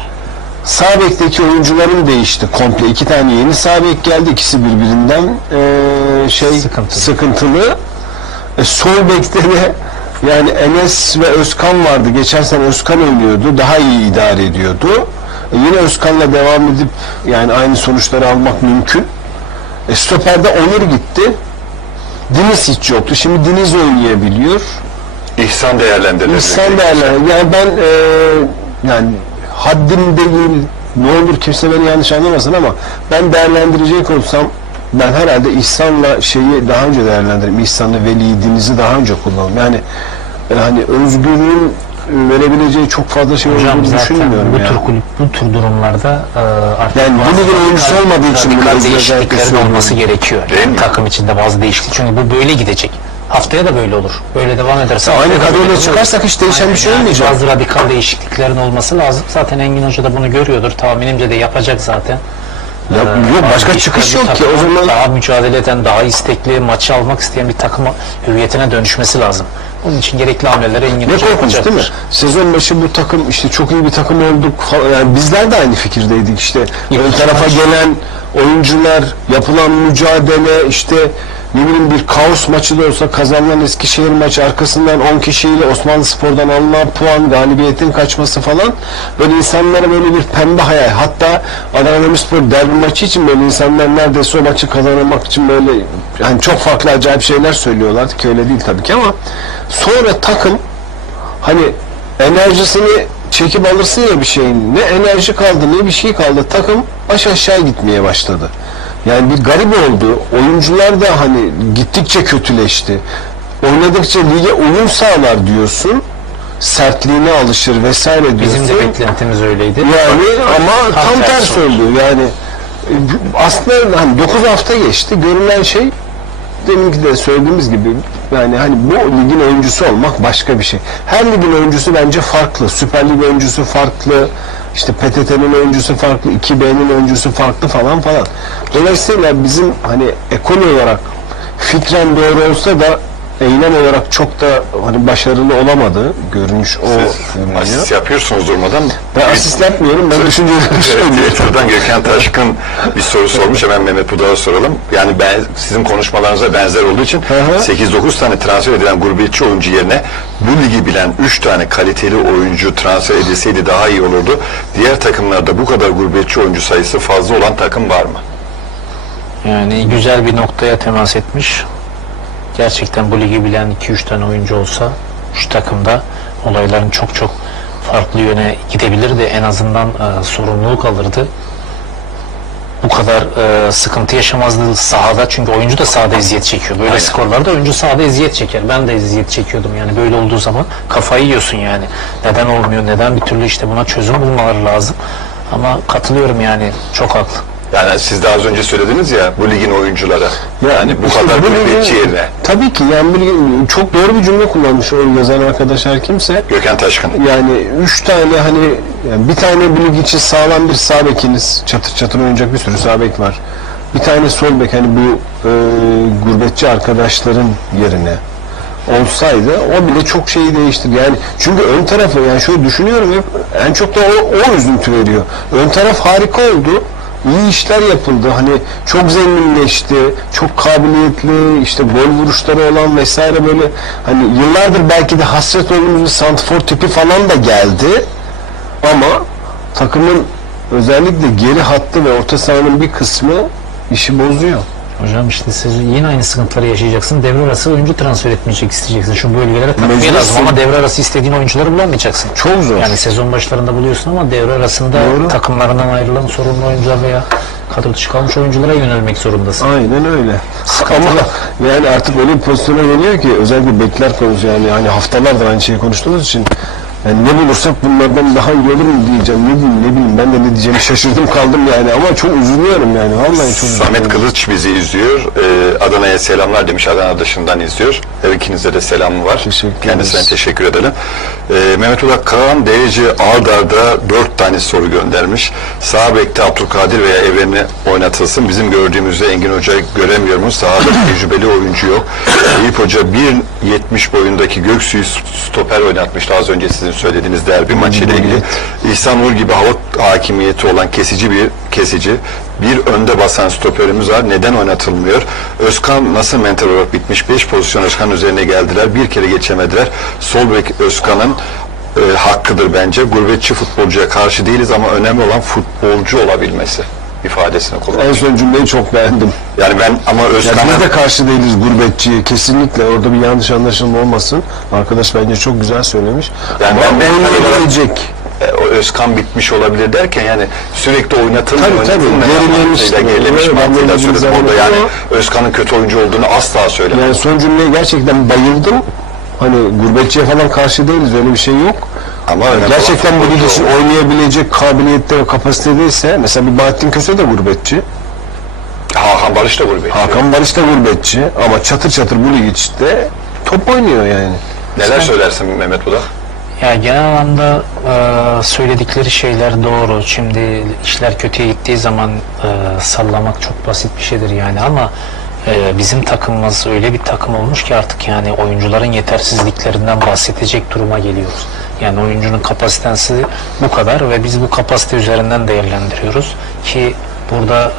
Sağ bekteki oyuncuların değişti komple. 2 tane yeni sağ bek geldi. İkisi birbirinden sıkıntılı. Sol bekte de yani Enes ve Özkan vardı. Geçen sene Özkan oynuyordu. Daha iyi idare ediyordu. Yine Özkan'la devam edip yani aynı sonuçları almak mümkün. Stoper'de Onur gitti. Deniz hiç yoktu. Şimdi Deniz oynayabiliyor. İhsan değerlendirilir. İhsan değerlendirilir. Yani ben yani haddim değil, ne olur kimse beni yanlış anlamasın ama ben değerlendirecek olsam ben herhalde İhsan'la şeyi daha önce değerlendiririm. İhsan'la Veli'yi, Deniz'i daha önce kullanırım. Yani hani Özgür'ün verebileceği çok fazla şey olduğunu düşünmüyorum. Bu tür durumlarda artık yani bu ligin oyuncusu olmadığı için radikal değişikliklerin olması gerekiyor. Yani takım içinde bazı değişiklik. Çünkü bu böyle gidecek. Haftaya da böyle olur. Böyle devam ederse aynı kadroyla çıkarsak hiç değişen bir şey olmayacak. Bazı radikal değişikliklerin olması lazım. Zaten Engin Hoca da bunu görüyordur. Tahminimce de yapacak zaten. Yok başka çıkış yok ki. O zaman daha mücadele eden, daha istekli, maçı almak isteyen bir takım hüviyetine dönüşmesi lazım. Onun için gerekli hamleleri Engin Hoca yapacaktır. Değil mi? Sezon başı bu takım işte çok iyi bir takım olduk. Yani bizler de aynı fikirdeydik işte. Ön tarafa gelen oyuncular, yapılan mücadele, işte ne bileyim bir kaos maçı da olsa kazanılan Eskişehir maçı, arkasından 10 kişiyle Osmanlıspor'dan alınan puan, galibiyetin kaçması falan, böyle insanlara böyle bir pembe hayal. Hatta Adanaspor derbi maçı için böyle insanlar neredeyse o maçı kazanmak için böyle yani çok farklı acayip şeyler söylüyorlardı ki öyle değil tabii ki, ama sonra takım hani enerjisini çekip alırsın ya bir şeyin, ne enerji kaldı ne bir şey kaldı, takım baş aşağı gitmeye başladı. Yani bir garip oldu. Oyuncular da hani gittikçe kötüleşti. Oynadıkça lige uyum sağlar diyorsun. Sertliğine alışır vesaire diyorsun. Bizim de beklentimiz öyleydi. Yani ama tam tersi oldu. Yani aslında hani 9 hafta geçti. Görünen şey deminki de söylediğimiz gibi yani hani bu ligin oyuncusu olmak başka bir şey. Her ligin oyuncusu bence farklı. Süper Lig oyuncusu farklı. İşte PTT'nin oyuncusu farklı, 2B'nin oyuncusu farklı falan falan. Dolayısıyla bizim hani ekol olarak fikren doğru olsa da eylem olarak çok da hani başarılı olamadı. Görünüş o görünüyor. Asist yapıyorsunuz durmadan. Ben asist yapmıyorum. Ben düşüncelerimi söylüyorum. Twitter'dan Gökhan Taşkın bir soru sormuş. Hemen Mehmet Budak'a soralım. Yani sizin konuşmalarınıza benzer olduğu için 8-9 tane transfer edilen gurbetçi oyuncu yerine bu ligi bilen 3 tane kaliteli oyuncu transfer edilseydi daha iyi olurdu. Diğer takımlarda bu kadar gurbetçi oyuncu sayısı fazla olan takım var mı? Yani güzel bir noktaya temas etmiş. Gerçekten bu ligi bilen 2-3 tane oyuncu olsa şu takımda olayların çok çok farklı yöne gidebilirdi. En azından sorumluluk alırdı. Bu kadar sıkıntı yaşamazdı sahada. Çünkü oyuncu da sahada eziyet çekiyor. Böyle skorlarda oyuncu sahada eziyet çeker. Ben de eziyet çekiyordum yani böyle olduğu zaman kafayı yiyorsun yani. Neden olmuyor? Neden bir türlü işte buna çözüm bulmaları lazım. Ama katılıyorum yani çok haklı. Yani siz de az önce söylediniz ya bu ligin oyunculara. Yani bu kadar gurbetçi yerine. Tabii ki yani çok doğru bir cümle kullanmış o yazan arkadaş her kimse. Gökhan Taşkın. Yani 3 tane hani yani bir tane bu lig için sağlam bir sağ bekiniz. Çatır çatır oynayacak bir sürü sağ bek var. Bir tane sol bek hani bu gurbetçi arkadaşların yerine olsaydı o bile çok şeyi değiştirdi. Yani çünkü ön tarafı yani şöyle düşünüyorum hep en çok da o üzüntü veriyor. Ön taraf harika oldu. İyi işler yapıldı. Hani çok zenginleşti. Çok kabiliyetli, işte gol vuruşları olan vesaire böyle hani yıllardır belki de hasret olduğumuz bir santrfor tipi falan da geldi. Ama takımın özellikle geri hattı ve orta sahanın bir kısmı işi bozuyor. Hocam işte siz yine aynı sıkıntıları yaşayacaksın. Devre arası oyuncu transfer etmeyecek isteyeceksin. Şu bölgelere takviye lazım ama devre arası istediğin oyuncuları bulamayacaksın. Çok zor. Yani sezon başlarında buluyorsun ama devre arasında takımlarından ayrılan sorumlu oyuncular veya kadro dışı kalmış oyunculara yönelmek zorundasın. Aynen öyle. Ama yani artık öyle bir pozisyona geliyor ki özellikle bekler konusu yani hani haftalardır aynı şeyi konuştuğumuz için yani ne bulursak bunlardan daha iyi olur mu diyeceğim, ne bileyim ben de ne diyeceğimi şaşırdım kaldım yani ama çok üzülüyorum yani vallahi çok üzülüyorum. Samet Kılıç bizi izliyor. Adana'ya selamlar demiş, Adana dışından izliyor. Her ikinize de selamı var. Kendisine teşekkür edelim. Mehmet Udak Kaan Dereci Ağdar'da 4 tane soru göndermiş. Sağ bekte Abdülkadir veya Evren'i oynatılsın. Bizim gördüğümüzde Engin Hoca'yı göremiyorum. Sahada tecrübeli oyuncu yok. Eyüp Hoca 1.70 boyundaki Göksu'yu stoper oynatmıştı az önce sizin söylediğiniz derbi maçıyla ilgili. İhsan Uğur gibi hava hakimiyeti olan kesici bir önde basan stoperimiz var. Neden oynatılmıyor? Özkan nasıl mental olarak bitmiş? 5 pozisyon Özkan üzerine geldiler. Bir kere geçemediler. Sol bek Özkan'ın hakkıdır bence. Gurbetçi futbolcuya karşı değiliz ama önemli olan futbolcu olabilmesi ifadesini kullanıyor. En son cümleyi çok beğendim. Yani ben ama Özkan'a... Biz de karşı değiliz gurbetçiye. Kesinlikle orada bir yanlış anlaşılma olmasın. Arkadaş bence çok güzel söylemiş. Yani ama ben oynayabilecek. O Özkan bitmiş olabilir derken yani sürekli oynatılmıyor. Gerilemiş. Gerilemiş mantığıyla söyledim orada yani Özkan'ın kötü oyuncu olduğunu asla söylemedim. Yani son cümleye gerçekten bayıldım. Hani gurbetçiye falan karşı değiliz, öyle bir şey yok. Ama gerçekten bu lig için oynayabilecek kabiliyette ve kapasitedeyse, mesela bir Bahattin Köse de gurbetçi. Hakan Barış da gurbetçi. Hakan Barış da gurbetçi ama çatır çatır bu lig içinde top oynuyor yani. Neler söylersin Mehmet Budak? Ya genel anlamda söyledikleri şeyler doğru. Şimdi işler kötüye gittiği zaman sallamak çok basit bir şeydir yani ama bizim takımımız öyle bir takım olmuş ki artık yani oyuncuların yetersizliklerinden bahsedecek duruma geliyoruz. Yani oyuncunun kapasitesi bu kadar ve biz bu kapasite üzerinden değerlendiriyoruz ki burada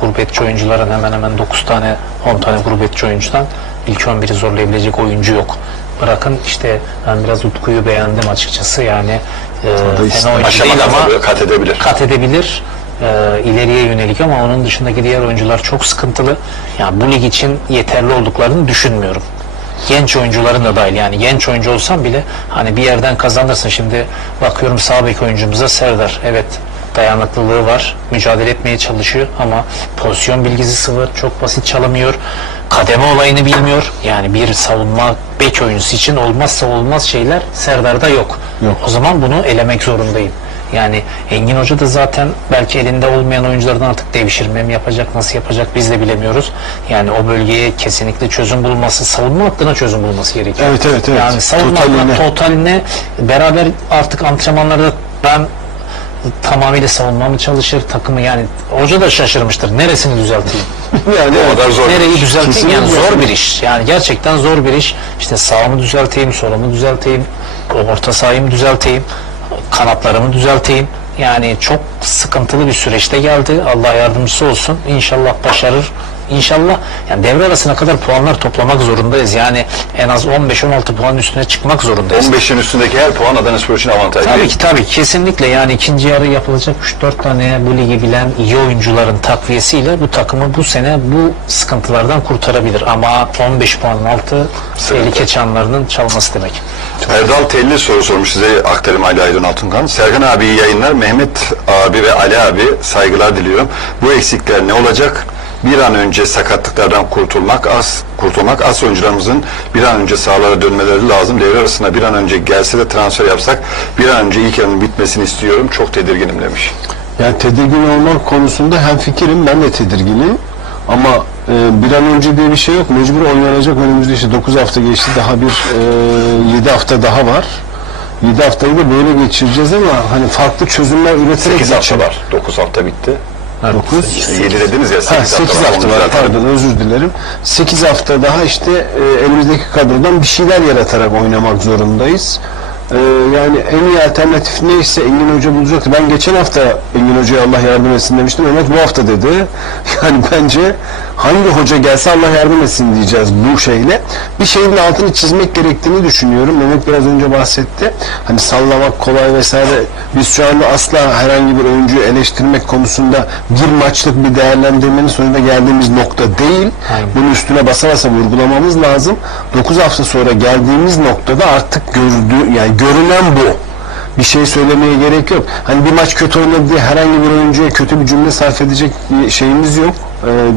gurbetçi oyuncuların hemen hemen 9 tane 10 tane gurbetçi oyuncudan ilk 11'i zorlayabilecek oyuncu yok. Bırakın işte ben biraz Utku'yu beğendim açıkçası yani fena oyuncu değil ama kat edebilir ileriye yönelik ama onun dışındaki diğer oyuncular çok sıkıntılı. Yani bu lig için yeterli olduklarını düşünmüyorum. Genç oyuncuların da dahil yani genç oyuncu olsam bile hani bir yerden kazanırsın. Şimdi bakıyorum sağ bek oyuncumuza Serdar, evet dayanıklılığı var, mücadele etmeye çalışıyor ama pozisyon bilgisi sıfır, çok basit çalamıyor, kademe olayını bilmiyor. Yani bir savunma bek oyuncusu için olmazsa olmaz şeyler Serdar'da yok. O zaman bunu elemek zorundayım. Yani Engin Hoca da zaten belki elinde olmayan oyunculardan artık devşirme mi yapacak, nasıl yapacak biz de bilemiyoruz. Yani o bölgeye kesinlikle çözüm bulması, savunma hattına çözüm bulması gerekiyor. Evet. Yani savunma totaline beraber artık antrenmanlarda ben tamamıyla savunma mı çalışır takımı yani hoca da şaşırmıştır. Neresini düzelteyim? Yani o kadar zor. Nereyi düzelteyim? Yani zor bir iş. Yani gerçekten zor bir iş. İşte sağımı düzelteyim, solumu düzelteyim, orta sahayı düzelteyim, kanatlarımı düzelteyim. Yani çok sıkıntılı bir süreçte geldi. Allah yardımcısı olsun. İnşallah başarır. İnşallah yani devre arasına kadar puanlar toplamak zorundayız. Yani en az 15-16 puan üstüne çıkmak zorundayız. 15'in üstündeki her puan Adanaspor için avantaj. Tabii kesinlikle yani ikinci yarı yapılacak 3-4 tane bu ligi bilen iyi oyuncuların takviyesiyle bu takımı bu sene bu sıkıntılardan kurtarabilir. Ama 15 puanın altı tehlike çanlarının çalması demek. Erdal Telli soru sormuş size, aktarım Ali Aydın Altunkan. Serkan abi iyi yayınlar. Mehmet abi ve Ali abi saygılar diliyorum. Bu eksikler ne olacak? Bir an önce sakatlıklardan kurtulmak az oyuncularımızın bir an önce sahalara dönmeleri lazım. Devre arasında bir an önce gelse de transfer yapsak bir an önce ilk yarının bitmesini istiyorum. Çok tedirginim demiş. Yani tedirgin olmak konusunda hemfikirim, ben de tedirginim. Ama bir an önce diye bir şey yok. Mecbur oynanacak. Önümüzde işte 9 hafta geçti. Daha bir 7 hafta daha var. 7 haftayı da böyle geçireceğiz ama hani farklı çözümler üreterek 8 hafta var. 9 hafta bitti. 9. 7 dediniz ya 8 hafta var. Pardon, özür dilerim. 8 hafta daha işte elimizdeki kadrodan bir şeyler yaratarak oynamak zorundayız. Yani en iyi alternatif neyse Engin Hoca bulacaktı. Ben geçen hafta Engin Hoca'ya Allah yardım etsin demiştim. Mehmet bu hafta dedi. Yani bence hangi hoca gelse Allah yardım etsin diyeceğiz bu şeyle. Bir şeyin altını çizmek gerektiğini düşünüyorum. Mehmet biraz önce bahsetti. Hani sallamak kolay vesaire. Biz şu anda asla herhangi bir oyuncuyu eleştirmek konusunda bir maçlık bir değerlendirmenin sonunda geldiğimiz nokta değil. Aynen. Bunun üstüne basa basa vurgulamamız lazım. 9 hafta sonra geldiğimiz noktada artık görünen bu. Bir şey söylemeye gerek yok. Hani bir maç kötü oynadı diye herhangi bir oyuncuya kötü bir cümle sarf edecek bir şeyimiz yok.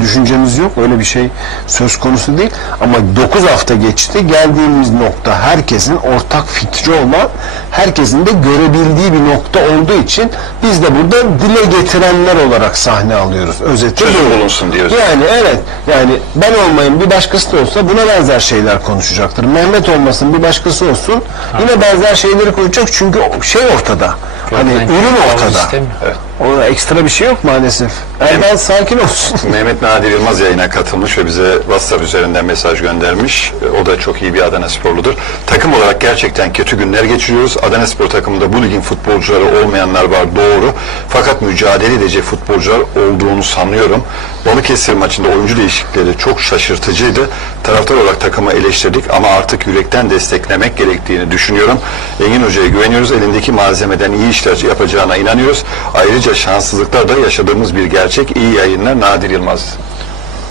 Düşüncemiz yok. Öyle bir şey söz konusu değil. Ama 9 hafta geçti. Geldiğimiz nokta herkesin ortak fikri olan, herkesin de görebildiği bir nokta olduğu için biz de burada dile getirenler olarak sahne alıyoruz. Özetle çözüm bulunsun diyoruz. Yani evet. Yani ben olmayayım bir başkası da olsa buna benzer şeyler konuşacaktır. Mehmet olmasın bir başkası olsun yine benzer şeyleri konuşacak çünkü şey ortada. Hani ürün ortada. Evet. O ekstra bir şey yok maalesef. Erdal sakin olsun. Mehmet Nadir Yılmaz yayına katılmış ve bize WhatsApp üzerinden mesaj göndermiş. O da çok iyi bir Adanasporludur. Takım olarak gerçekten kötü günler geçiriyoruz. Adanaspor takımında bu ligin futbolcuları olmayanlar var, doğru. Fakat mücadele edecek futbolcular olduğunu sanıyorum. Balıkesir maçında oyuncu değişiklikleri çok şaşırtıcıydı. Taraftar olarak takımı eleştirdik ama artık yürekten desteklemek gerektiğini düşünüyorum. Engin Hoca'ya güveniyoruz. Elindeki malzemeden iyi işler yapacağına inanıyoruz. Ayrıca şanssızlıklar da yaşadığımız bir gerçek. İyi yayınlar. Nadir Yılmaz.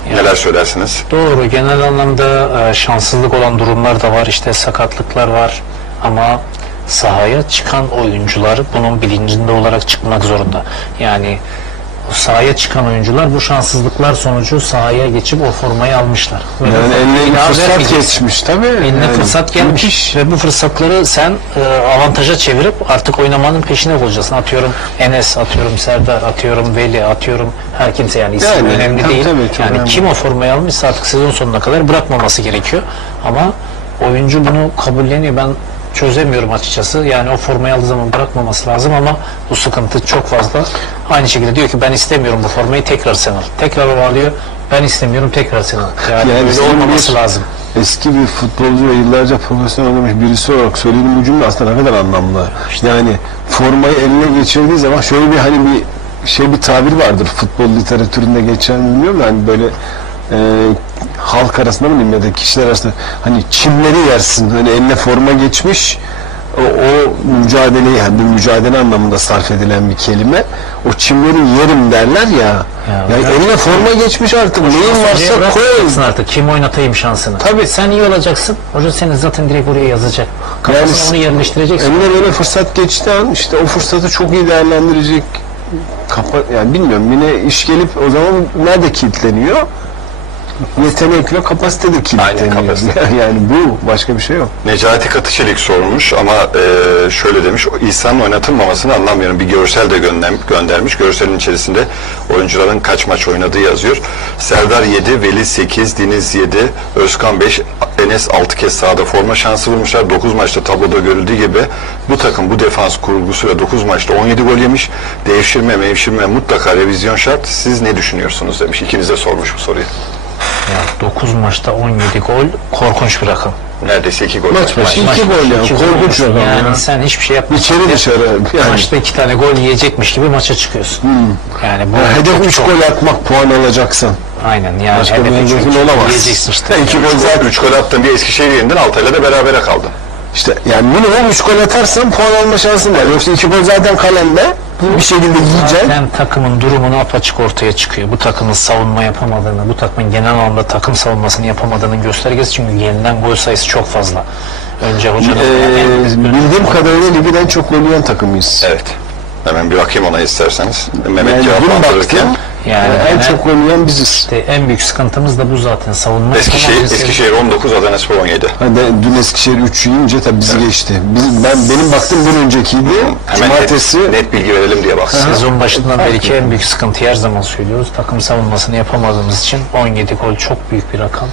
Yani, neler söylersiniz? Doğru. Genel anlamda şanssızlık olan durumlar da var. İşte sakatlıklar var. Ama sahaya çıkan oyuncular bunun bilincinde olarak çıkmak zorunda. Yani sahaya çıkan oyuncular bu şanssızlıklar sonucu sahaya geçip o formayı almışlar. Ve yani eline fırsat geçmiş tabii. Eline yani, fırsat gelmiş ve bu fırsatları sen avantaja çevirip artık oynamanın peşine olacaksın. Atıyorum Enes, atıyorum Serdar, atıyorum Veli, atıyorum her kimse, yani isim yani, önemli değil. Tabii, yani önemli. Kim o formayı almışsa artık sezon sonuna kadar bırakmaması gerekiyor. Ama oyuncu bunu kabulleniyor. Ben çözemiyorum açıkçası. Yani o formayı aldığı zaman bırakmaması lazım ama bu sıkıntı çok fazla. Aynı şekilde diyor ki ben istemiyorum bu formayı, tekrar sen al. Tekrar o alıyor. Ben istemiyorum, tekrar sen al. Yani öyle olmaması lazım. Eski bir futbolcu ve yıllarca profesyonel oynamış birisi olarak söylediğim bu cümle aslında ne kadar anlamlı. Yani formayı eline geçirdiği zaman şöyle bir hani bir tabir vardır futbol literatüründe geçen, bilmiyorum hani böyle halk arasında mı diyeyim ya da kişiler arasında, hani çimleri yersin, hani eline forma geçmiş, o mücadeleyi, yani bir mücadele anlamında sarf edilen bir kelime, o çimleri yerim derler ya. Yani eline forma geçmiş, artık neyin varsa koy artık, kim oynatayım şansını. Tabii. Sen iyi olacaksın, hoca seni zaten direkt oraya yazacak. Kafasına yani, onu yerleştireceksin. Eline böyle fırsat geçtiği an işte o fırsatı çok iyi değerlendirecek, yani bilmiyorum, yine iş gelip o zaman nerede kilitleniyor? Yetenek ve kapasite de kilitleniyor. Yani bu, başka bir şey yok. Necati Katıçelik sormuş ama şöyle demiş: İhsan'ın oynatılmamasını anlamıyorum. Bir görsel de göndermiş. Görselin içerisinde oyuncuların kaç maç oynadığı yazıyor. Serdar 7, Veli 8, Deniz 7, Özkan 5, Enes 6 kez sahada forma şansı bulmuşlar. 9 maçta tabloda görüldüğü gibi bu takım, bu defans kurgusuyla 9 maçta 17 gol yemiş. Devşirme mutlaka revizyon şart. Siz ne düşünüyorsunuz demiş. İkiniz de sormuş bu soruyu. Yani 9 maçta 17 gol korkunç bir rakam. Neredeyse 2 gol. Maç başı 2 gol ya. Korkunç rakam yani ya. Sen hiçbir şey yapmıyorsun. İçeri dışarı. Yani. Maçta 2 tane gol yiyecekmiş gibi maça çıkıyorsun. Yani bu hedef 3 gol atmak, puan alacaksın. Aynen yani. Başka bir hedefin olamaz. Yiyeceksin işte. 2 gol zaten 3 gol attın, bir Eskişehir yendin, Altay'la da berabere kaldın. İşte yani minimum 3 gol atarsan puan alma şansın var. Yoksa 2 gol zaten kalende. Bir şekilde yiyeceksin. Zaten takımın durumunu apaçık ortaya çıkıyor. Bu takımın savunma yapamadığını, bu takımın genel anlamda takım savunmasını yapamadığının göstergesi, çünkü yenilen gol sayısı çok fazla. Önce hocanın... bildiğim kadarıyla ligin en çok gol yiyen takımıyız. Evet. Hemen bir bakayım ona isterseniz. Mehmet yani cevaplandırırken. Yani en çok gol yiyen biziz. İşte en büyük sıkıntımız da bu zaten. Savunma. Eskişehir 19, Adanaspor 17. Dün Eskişehir 3 yiyince tabii bizi geçti. Benim baktığım bir öncekiydi. Hemen Cumartesi net bilgi verelim diye bak. Sezon başından beri ki en büyük sıkıntı, her zaman söylüyoruz. Takım savunmasını yapamadığımız için 17 gol çok büyük bir rakam.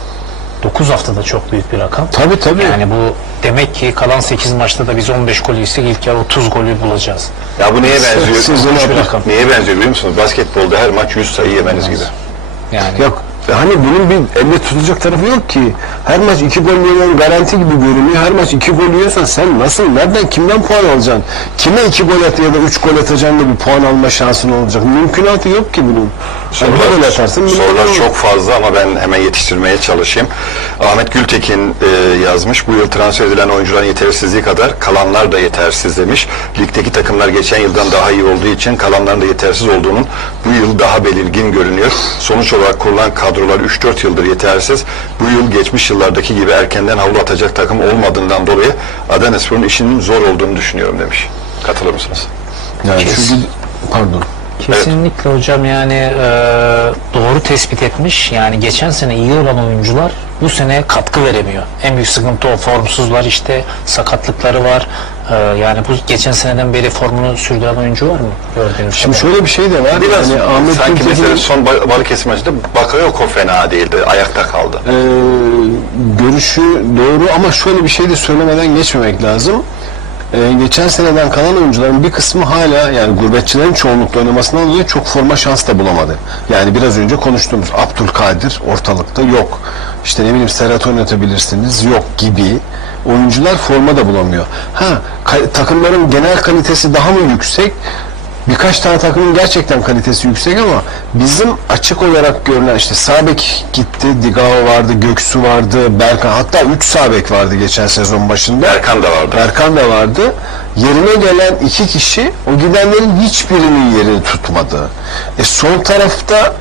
9 haftada çok büyük bir rakam. Tabii. Yani bu demek ki kalan 8 maçta da biz 15 gol yiysek ilk yarı 30 golü bulacağız. Ya bu neye benziyor? Neye benziyor biliyor musunuz? Basketbolda her maç 100 sayı yemeniz gibi. Yani yok. Hani bunun bir elle tutulacak tarafı yok ki. Her maç 2 gol yiyen garanti gibi görünüyor. Her maç 2 gol yiyorsan sen nasıl, nereden, kimden puan alacaksın? Kime 2 gol at ya da 3 gol atacaksın da bir puan alma şansın olacak? Mümkünatı yok ki bunun. Sorular çok fazla ama ben hemen yetiştirmeye çalışayım. Ahmet Gültekin yazmış. Bu yıl transfer edilen oyuncuların yetersizliği kadar kalanlar da yetersiz demiş. Ligdeki takımlar geçen yıldan daha iyi olduğu için kalanların da yetersiz olduğunun bu yıl daha belirgin görünüyor. Sonuç olarak kurulan kadrolar 3-4 yıldır yetersiz. Bu yıl geçmiş yıllardaki gibi erkenden havlu atacak takım olmadığından dolayı Adanaspor'un işinin zor olduğunu düşünüyorum demiş. Katılır mısınız? Yani pardon. Kesinlikle evet. Hocam yani doğru tespit etmiş. Yani geçen sene iyi olan oyuncular bu sene katkı veremiyor. En büyük sıkıntı o, formsuzlar, işte sakatlıkları var. Yani bu geçen seneden beri formunu sürdüren oyuncu var mı? Gördüğünüz şimdi şöyle bir şey de var. Biraz yani Ahmet sanki mesela son Balıkesir maçında Bakayoko fena değildi. Ayakta kaldı. Görüşü doğru ama şöyle bir şey de söylemeden geçmemek lazım. geçen seneden kalan oyuncuların bir kısmı hala, yani gurbetçilerin çoğunlukla oynamasından dolayı çok forma şansı da bulamadı. Yani biraz önce konuştuğumuz Abdülkadir ortalıkta yok. İşte ne bileyim Serhat oynatabilirsiniz, yok gibi. Oyuncular forma da bulamıyor. Takımların genel kalitesi daha mı yüksek? Birkaç tane takımın gerçekten kalitesi yüksek ama bizim açık olarak görülen, işte sağ bek gitti, Digao vardı, Göksu vardı, Berkan, hatta 3 sağ bek vardı geçen sezon başında. Berkan da vardı. Yerine gelen 2 kişi o gidenlerin hiçbirinin yerini tutmadı. Son tarafta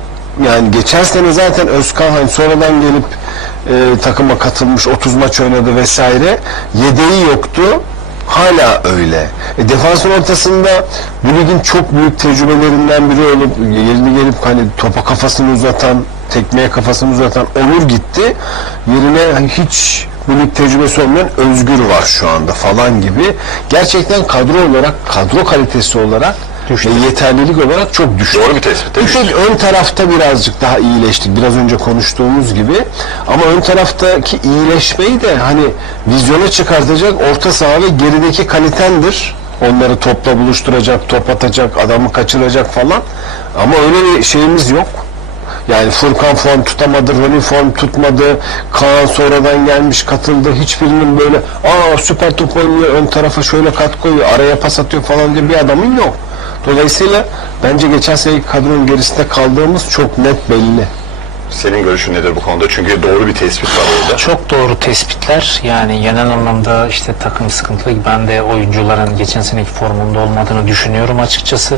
yani geçen sene zaten Özkan hani sonradan gelip takıma katılmış, 30 maç oynadı vesaire. Yedeği yoktu. Hala öyle. Defansın ortasında bu ligin çok büyük tecrübelerinden biri olup yerini gelip hani topa kafasını uzatan, tekmeye kafasını uzatan Onur gitti. Yerine hiç bu lig tecrübesi olmayan Özgür var şu anda falan gibi. Gerçekten kadro olarak, kadro kalitesi olarak düştü. Ve yeterlilik olarak çok düştü. Doğru bir tespit. Düşük ön tarafta birazcık daha iyileştik. Biraz önce konuştuğumuz gibi. Ama ön taraftaki iyileşmeyi de hani vizyona çıkartacak orta saha ve gerideki kalitendir. Onları topla buluşturacak, top atacak, adamı kaçıracak falan. Ama öyle bir şeyimiz yok. Yani Furkan form tutamadı, Roni form tutmadı, Kaan sonradan gelmiş, katıldı. Hiçbirinin böyle süper top oynuyor, ön tarafa şöyle kat koyuyor, araya pas atıyor falan diye bir adamın yok. Dolayısıyla bence geçen seneki kadronun gerisinde kaldığımız çok net belli. Senin görüşün nedir bu konuda? Çünkü doğru bir tespit var orada. Çok doğru tespitler. Yani genel anlamda işte takım sıkıntılı. Ben de oyuncuların geçen seneki formunda olmadığını düşünüyorum açıkçası.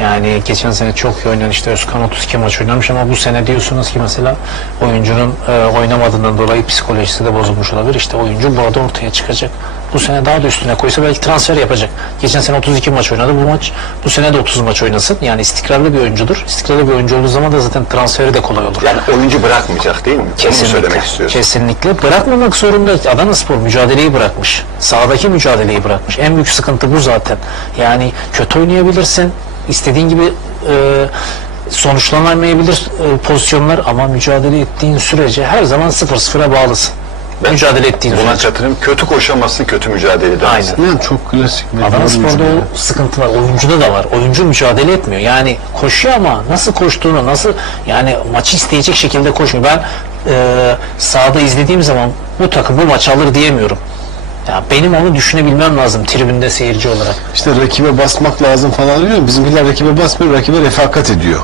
Yani geçen sene çok iyi oynayan işte Özkan 32 maç oynamış ama bu sene diyorsunuz ki mesela oyuncunun oynamadığından dolayı psikolojisi de bozulmuş olabilir. İşte oyuncu burada ortaya çıkacak. Bu sene daha da üstüne koysa belki transfer yapacak. Geçen sene 32 maç oynadı. Bu sene de 30 maç oynasın. Yani istikrarlı bir oyuncudur. İstikrarlı bir oyuncu olduğu zaman da zaten transferi de kolay olur. Yani oyuncu bırakmayacak değil mi? Kesinlikle. Onu söylemek istiyorsun. Kesinlikle. Bırakmamak zorunda. Adanaspor mücadeleyi bırakmış. Sahadaki mücadeleyi bırakmış. En büyük sıkıntı bu zaten. Yani kötü oynayabilirsin. İstediğin gibi sonuçlanamayabilir pozisyonlar ama mücadele ettiğin sürece her zaman 0-0'a bağlısın. Mücadele ettiğin buna sürece. katılıyorum. Kötü koşamazsın, kötü mücadele edersin. Aynen. Yani çok klasik. Adanaspor'da o sıkıntı var. Oyuncuda da var. Oyuncu mücadele etmiyor. Yani koşuyor ama nasıl koştuğunu, nasıl yani maçı isteyecek şekilde koşmuyor. Ben sahada izlediğim zaman bu takım bu maçı alır diyemiyorum. Ya benim onu düşünebilmem lazım tribünde seyirci olarak. İşte rakibe basmak lazım falan diyor. Bizimkiler rakibe basmıyor, rakibe refakat ediyor.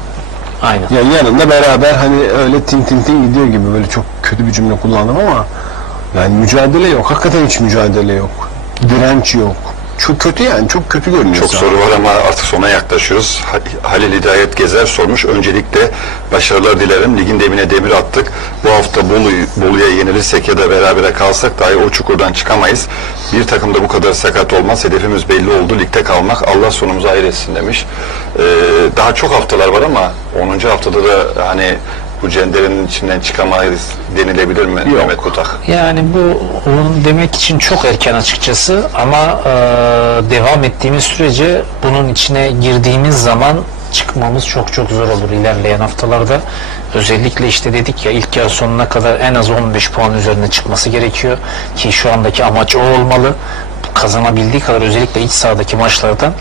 Aynen. Yani yanında beraber hani öyle ting ting ting gidiyor gibi, böyle çok kötü bir cümle kullandım ama yani mücadele yok. Hakikaten hiç mücadele yok. Direnç yok. Çok kötü yani. Çok kötü görünüyor. Çok soru var ama artık sona yaklaşıyoruz. Halil Hidayet Gezer sormuş. Öncelikle başarılar dilerim. Ligin demine demir attık. Bu hafta Bolu'ya yenilirsek ya da berabere kalsak dahi o çukurdan çıkamayız. Bir takımda bu kadar sakat olmaz. Hedefimiz belli oldu. Ligde kalmak. Allah sonumuzu hayır etsin demiş. Daha çok haftalar var ama 10. haftada da hani bu cenderenin içinden çıkamayız denilebilir mi Mehmet Kutak? Yani bu onun demek için çok erken açıkçası ama devam ettiğimiz sürece bunun içine girdiğimiz zaman çıkmamız çok çok zor olur ilerleyen haftalarda. Özellikle işte dedik ya ilk yarı sonuna kadar en az 15 puan üzerine çıkması gerekiyor ki şu andaki amaç o olmalı. Kazanabildiği kadar özellikle iç sahadaki maçlardan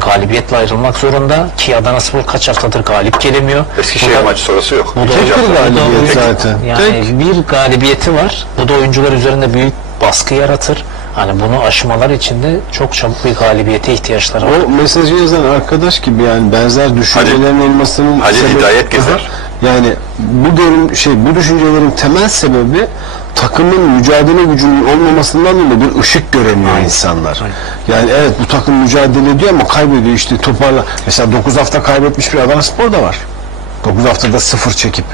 galibiyetle ayrılmak zorunda ki Adanaspor kaç haftadır galip gelemiyor. Eskişehir maçı sonrası yok. Tek bir galibiyet zaten. Yani bir galibiyeti var. Bu da oyuncular üzerinde büyük baskı yaratır. Hani bunu aşmalar için de çok çabuk bir galibiyete ihtiyaçları var. O mesajı yazan arkadaş gibi yani benzer düşüncelerin olmasının Halil Hidayet Gezer. Yani bu düşüncelerin temel sebebi takımın mücadele gücünün olmamasından dolayı bir ışık göremiyor insanlar. Yani evet bu takım mücadele ediyor ama kaybediyor işte toparla. Mesela 9 hafta kaybetmiş bir Adanaspor da var. 9 haftada 0 çekip.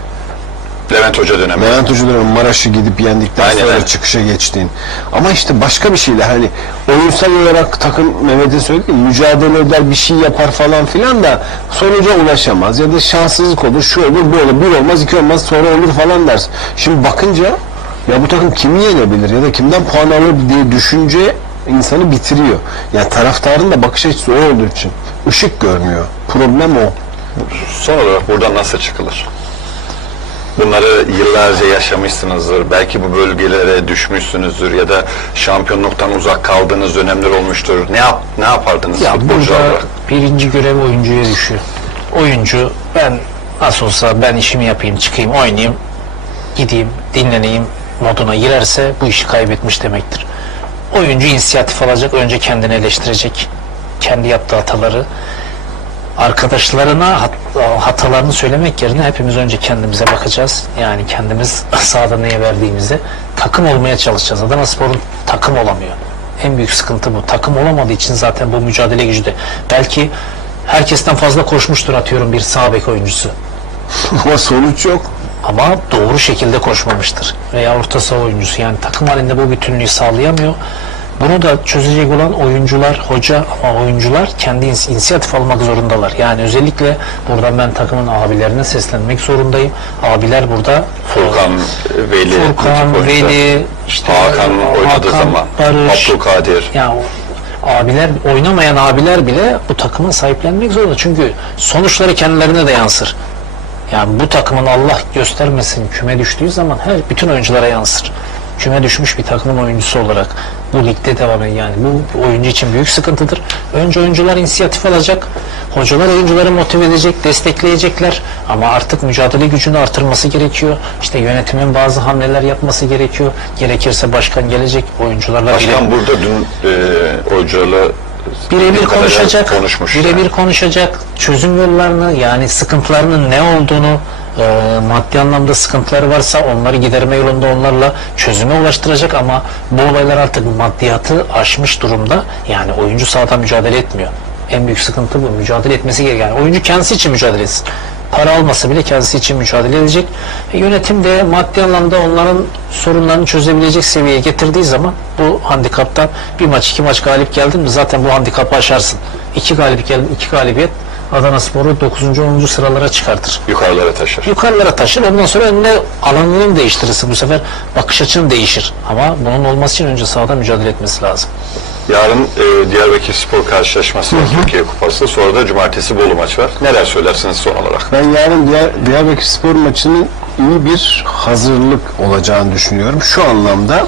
Levent Hoca dönemi. Levent Hoca dönemi Maraş'ı gidip yendikten sonra çıkışa geçtiğin. Ama işte başka bir şeyle hani oyunsal olarak takım Mehmet'e söyledi mücadele eder bir şey yapar falan filan da sonuca ulaşamaz ya da şanssızlık olur şu olur bu olur bir olmaz iki olmaz sonra olur falan dersin. Şimdi bakınca ya bu takım kimi yenebilir ya da kimden puan alır diye düşünce insanı bitiriyor. Yani taraftarın da bakış açısı o olduğu için ışık görmüyor. Problem o. Son olarak buradan nasıl çıkılır? Bunları yıllarca yaşamışsınızdır. Belki bu bölgelere düşmüşsünüzdür ya da şampiyonluktan uzak kaldığınız dönemler olmuştur. Ne yapardınız futbolcu olarak? Birinci görev oyuncuya düşüyor. Oyuncu, ben nasıl olsa ben işimi yapayım, çıkayım, oynayayım, gideyim, dinleneyim moduna girerse bu işi kaybetmiş demektir. Oyuncu inisiyatif alacak, önce kendini eleştirecek, kendi yaptığı hataları, arkadaşlarına hatalarını söylemek yerine hepimiz önce kendimize bakacağız. Yani kendimiz sahada neye verdiğimizi, takım olmaya çalışacağız. Adanaspor'un takım olamıyor. En büyük sıkıntı bu. Takım olamadığı için zaten bu mücadele gücü de. Belki herkesten fazla koşmuştur, atıyorum, bir sağ bek oyuncusu. Ama sonuç yok. Ama doğru şekilde koşmamıştır. Veya orta saha oyuncusu. Yani takım halinde bu bütünlüğü sağlayamıyor. Bunu da çözecek olan oyuncular, hoca, ama oyuncular kendi inisiyatif almak zorundalar. Yani özellikle buradan ben takımın abilerine seslenmek zorundayım. Abiler burada Furkan, Veli, işte Hakan oynadığı zaman, Barış, Abdülkadir. Yani abiler, oynamayan abiler bile bu takımı sahiplenmek zorunda. Çünkü sonuçları kendilerine de yansır. Yani bu takımın Allah göstermesin küme düştüğü zaman bütün oyunculara yansır. Küme düşmüş bir takımın oyuncusu olarak bu ligde devam ediyor. Yani bu oyuncu için büyük sıkıntıdır. Önce oyuncular inisiyatif alacak. Hocalar oyuncuları motive edecek, destekleyecekler. Ama artık mücadele gücünü artırması gerekiyor. İşte yönetimin bazı hamleler yapması gerekiyor. Gerekirse başkan gelecek oyuncularla. Başkan burada dün oyuncularla birebir konuşacak. Birebir konuşacak. Çözüm yollarını, yani sıkıntılarının ne olduğunu, maddi anlamda sıkıntıları varsa onları giderme yolunda onlarla çözüme ulaştıracak. Ama bu olaylar artık maddiyatı aşmış durumda. Yani oyuncu sahada mücadele etmiyor. En büyük sıkıntı bu. Mücadele etmesi gereken. Yani oyuncu kendisi için mücadele etsin. Para almasa bile kendisi için mücadele edecek. Yönetim de maddi anlamda onların sorunlarını çözebilecek seviyeye getirdiği zaman bu handikaptan bir maç, iki maç galip geldin mi zaten bu handikapı aşarsın. İki galibiyet Adanaspor'u 9. 10. sıralara çıkartır. Yukarılara taşır. Ondan sonra önüne alanını değiştirirsin. Bu sefer bakış açın değişir. Ama bunun olması için önce sahada mücadele etmesi lazım. Yarın Diyarbakırspor karşılaşması var, Türkiye Kupası. Sonra da cumartesi Bolu maç var. Neler söylersiniz son olarak? Ben yarın Diyarbakırspor maçının iyi bir hazırlık olacağını düşünüyorum. Şu anlamda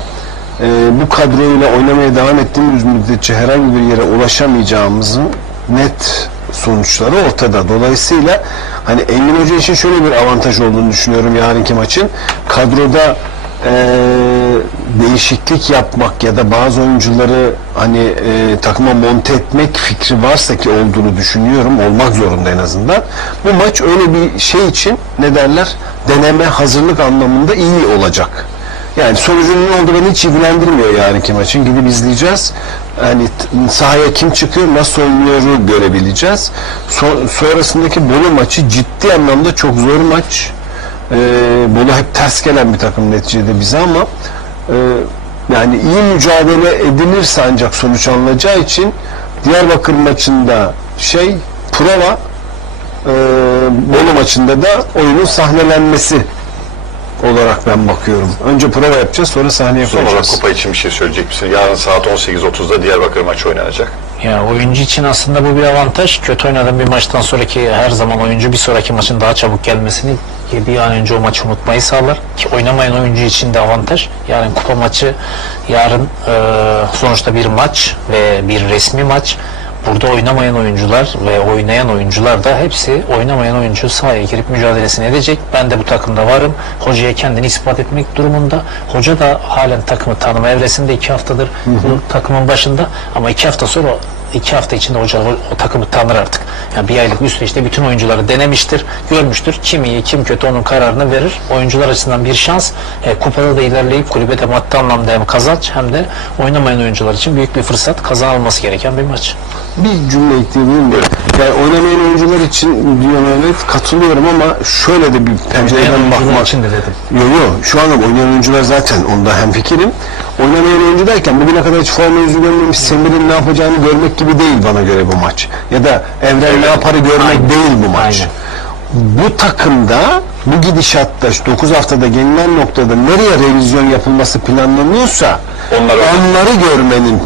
bu kadroyla oynamaya devam ettiğimiz müddetçe herhangi bir yere ulaşamayacağımızın net sonuçları ortada. Dolayısıyla hani Engin Hoca için şöyle bir avantaj olduğunu düşünüyorum yarınki maçın. Kadroda değişiklik yapmak ya da bazı oyuncuları hani takıma monte etmek fikri varsa, ki olduğunu düşünüyorum, olmak zorunda en azından. Bu maç öyle bir şey için, ne derler, deneme, hazırlık anlamında iyi olacak. Yani sonucunun ne oldu beni hiç ilgilendirmiyor yarınki maçın. Gidip izleyeceğiz. Yani sahaya kim çıkıyor, nasıl oynuyoru görebileceğiz. Sonrasındaki Bolu maçı ciddi anlamda çok zor maç. Bolu hep ters gelen bir takım neticede bize, ama yani iyi mücadele edilirse ancak sonuç alınacağı için Diyarbakır maçında prova, Bolu maçında da oyunun sahnelenmesi olarak ben bakıyorum. Önce prova yapacağız, sonra sahneye koyacağız. Son olarak kupa için bir şey söyleyecek misin? Yarın saat 18.30'da Diyarbakır maçı oynanacak. Ya oyuncu için aslında bu bir avantaj. Kötü oynadığın bir maçtan sonraki her zaman oyuncu bir sonraki maçın daha çabuk gelmesini, bir an önce o maçı unutmayı sağlar. Ki oynamayan oyuncu için de avantaj. Yarın kupa maçı, yarın sonuçta bir maç ve bir resmi maç. Burada oynamayan oyuncular ve oynayan oyuncular da hepsi oynamayan oyuncu sahaya girip mücadelesini edecek. Ben de bu takımda varım. Hocaya kendini ispat etmek durumunda. Hoca da halen takımı tanıma evresinde, 2 haftadır bu takımın başında. Ama 2 hafta sonra, 2 hafta içinde hoca o takımı tanır artık. Yani bir aylık bir süreçte bütün oyuncuları denemiştir, görmüştür. Kim iyi, kim kötü onun kararını verir. Oyuncular açısından bir şans. Kupada da ilerleyip kulübe de maddi anlamda hem kazanç hem de oynamayan oyuncular için büyük bir fırsat, kazanılması gereken bir maç. Bir cümle ekleyebilir miyim? Yani oynamayan oyuncular için diyorum, evet katılıyorum, ama şöyle de bir pencereden bakmak için de dedim. Yok, şu anda oynayan oyuncular zaten onda hemfikirim. Oynamayan oyuncu derken bugüne kadar hiç forma yüzü görmemiş Semir'in ne yapacağını görmek gibi değil bana göre bu maç. Ya da Evren ne yaparı görmek değil bu maç. Aynen. Bu takımda bu gidişatta 9 haftada gelinen noktada nereye revizyon yapılması planlanıyorsa onları görmenin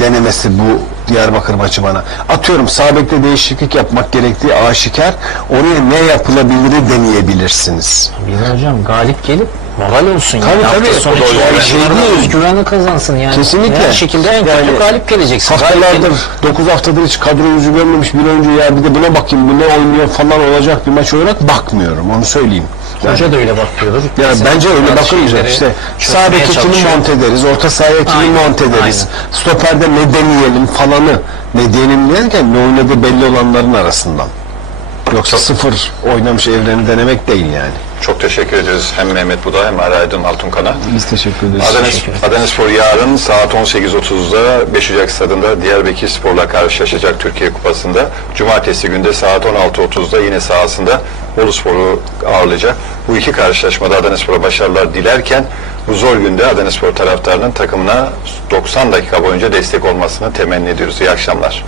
denemesi bu Diyarbakır maçı bana. Atıyorum sağ bekte değişiklik yapmak gerektiği aşikar. Oraya ne yapılabilir deneyebilirsiniz. Bir hocam galip gelip moral olsun. Tabii, yani. tabii. Sonra özgüveni kazansın yani. Kesinlikle. Her şekilde en kötü galip geleceksin. Haftalardır, 9 haftadır hiç kadroyu görmemiş bir önce ya bir de buna bakayım bu ne oynuyor falan olacak bir maç olarak bakmıyorum, onu söyleyeyim. Hoca da öyle bakıyordur. Yani bence öyle bakılmayacak işte. Sağ beki kimi monte ederiz, orta sahaya kimi monte ederiz, stoperde ne deneyelim falanı. Ne diyelim derken ne oynadığı belli olanların arasından. Yoksa sıfır oynamış evreni denemek değil yani. Çok teşekkür ederiz hem Mehmet Buda hem Aydın Altunkan'a. Biz teşekkür ederiz. Adanaspor yarın saat 18.30'da Beşucak Stadı'nda Diyarbakır Spor'la karşılaşacak Türkiye Kupası'nda. Cumartesi günde saat 16.30'da yine sahasında Boluspor'u ağırlayacak. Bu iki karşılaşmada Adanaspor'a başarılar dilerken bu zor günde Adanaspor taraftarının takımına 90 dakika boyunca destek olmasını temenni ediyoruz. İyi akşamlar.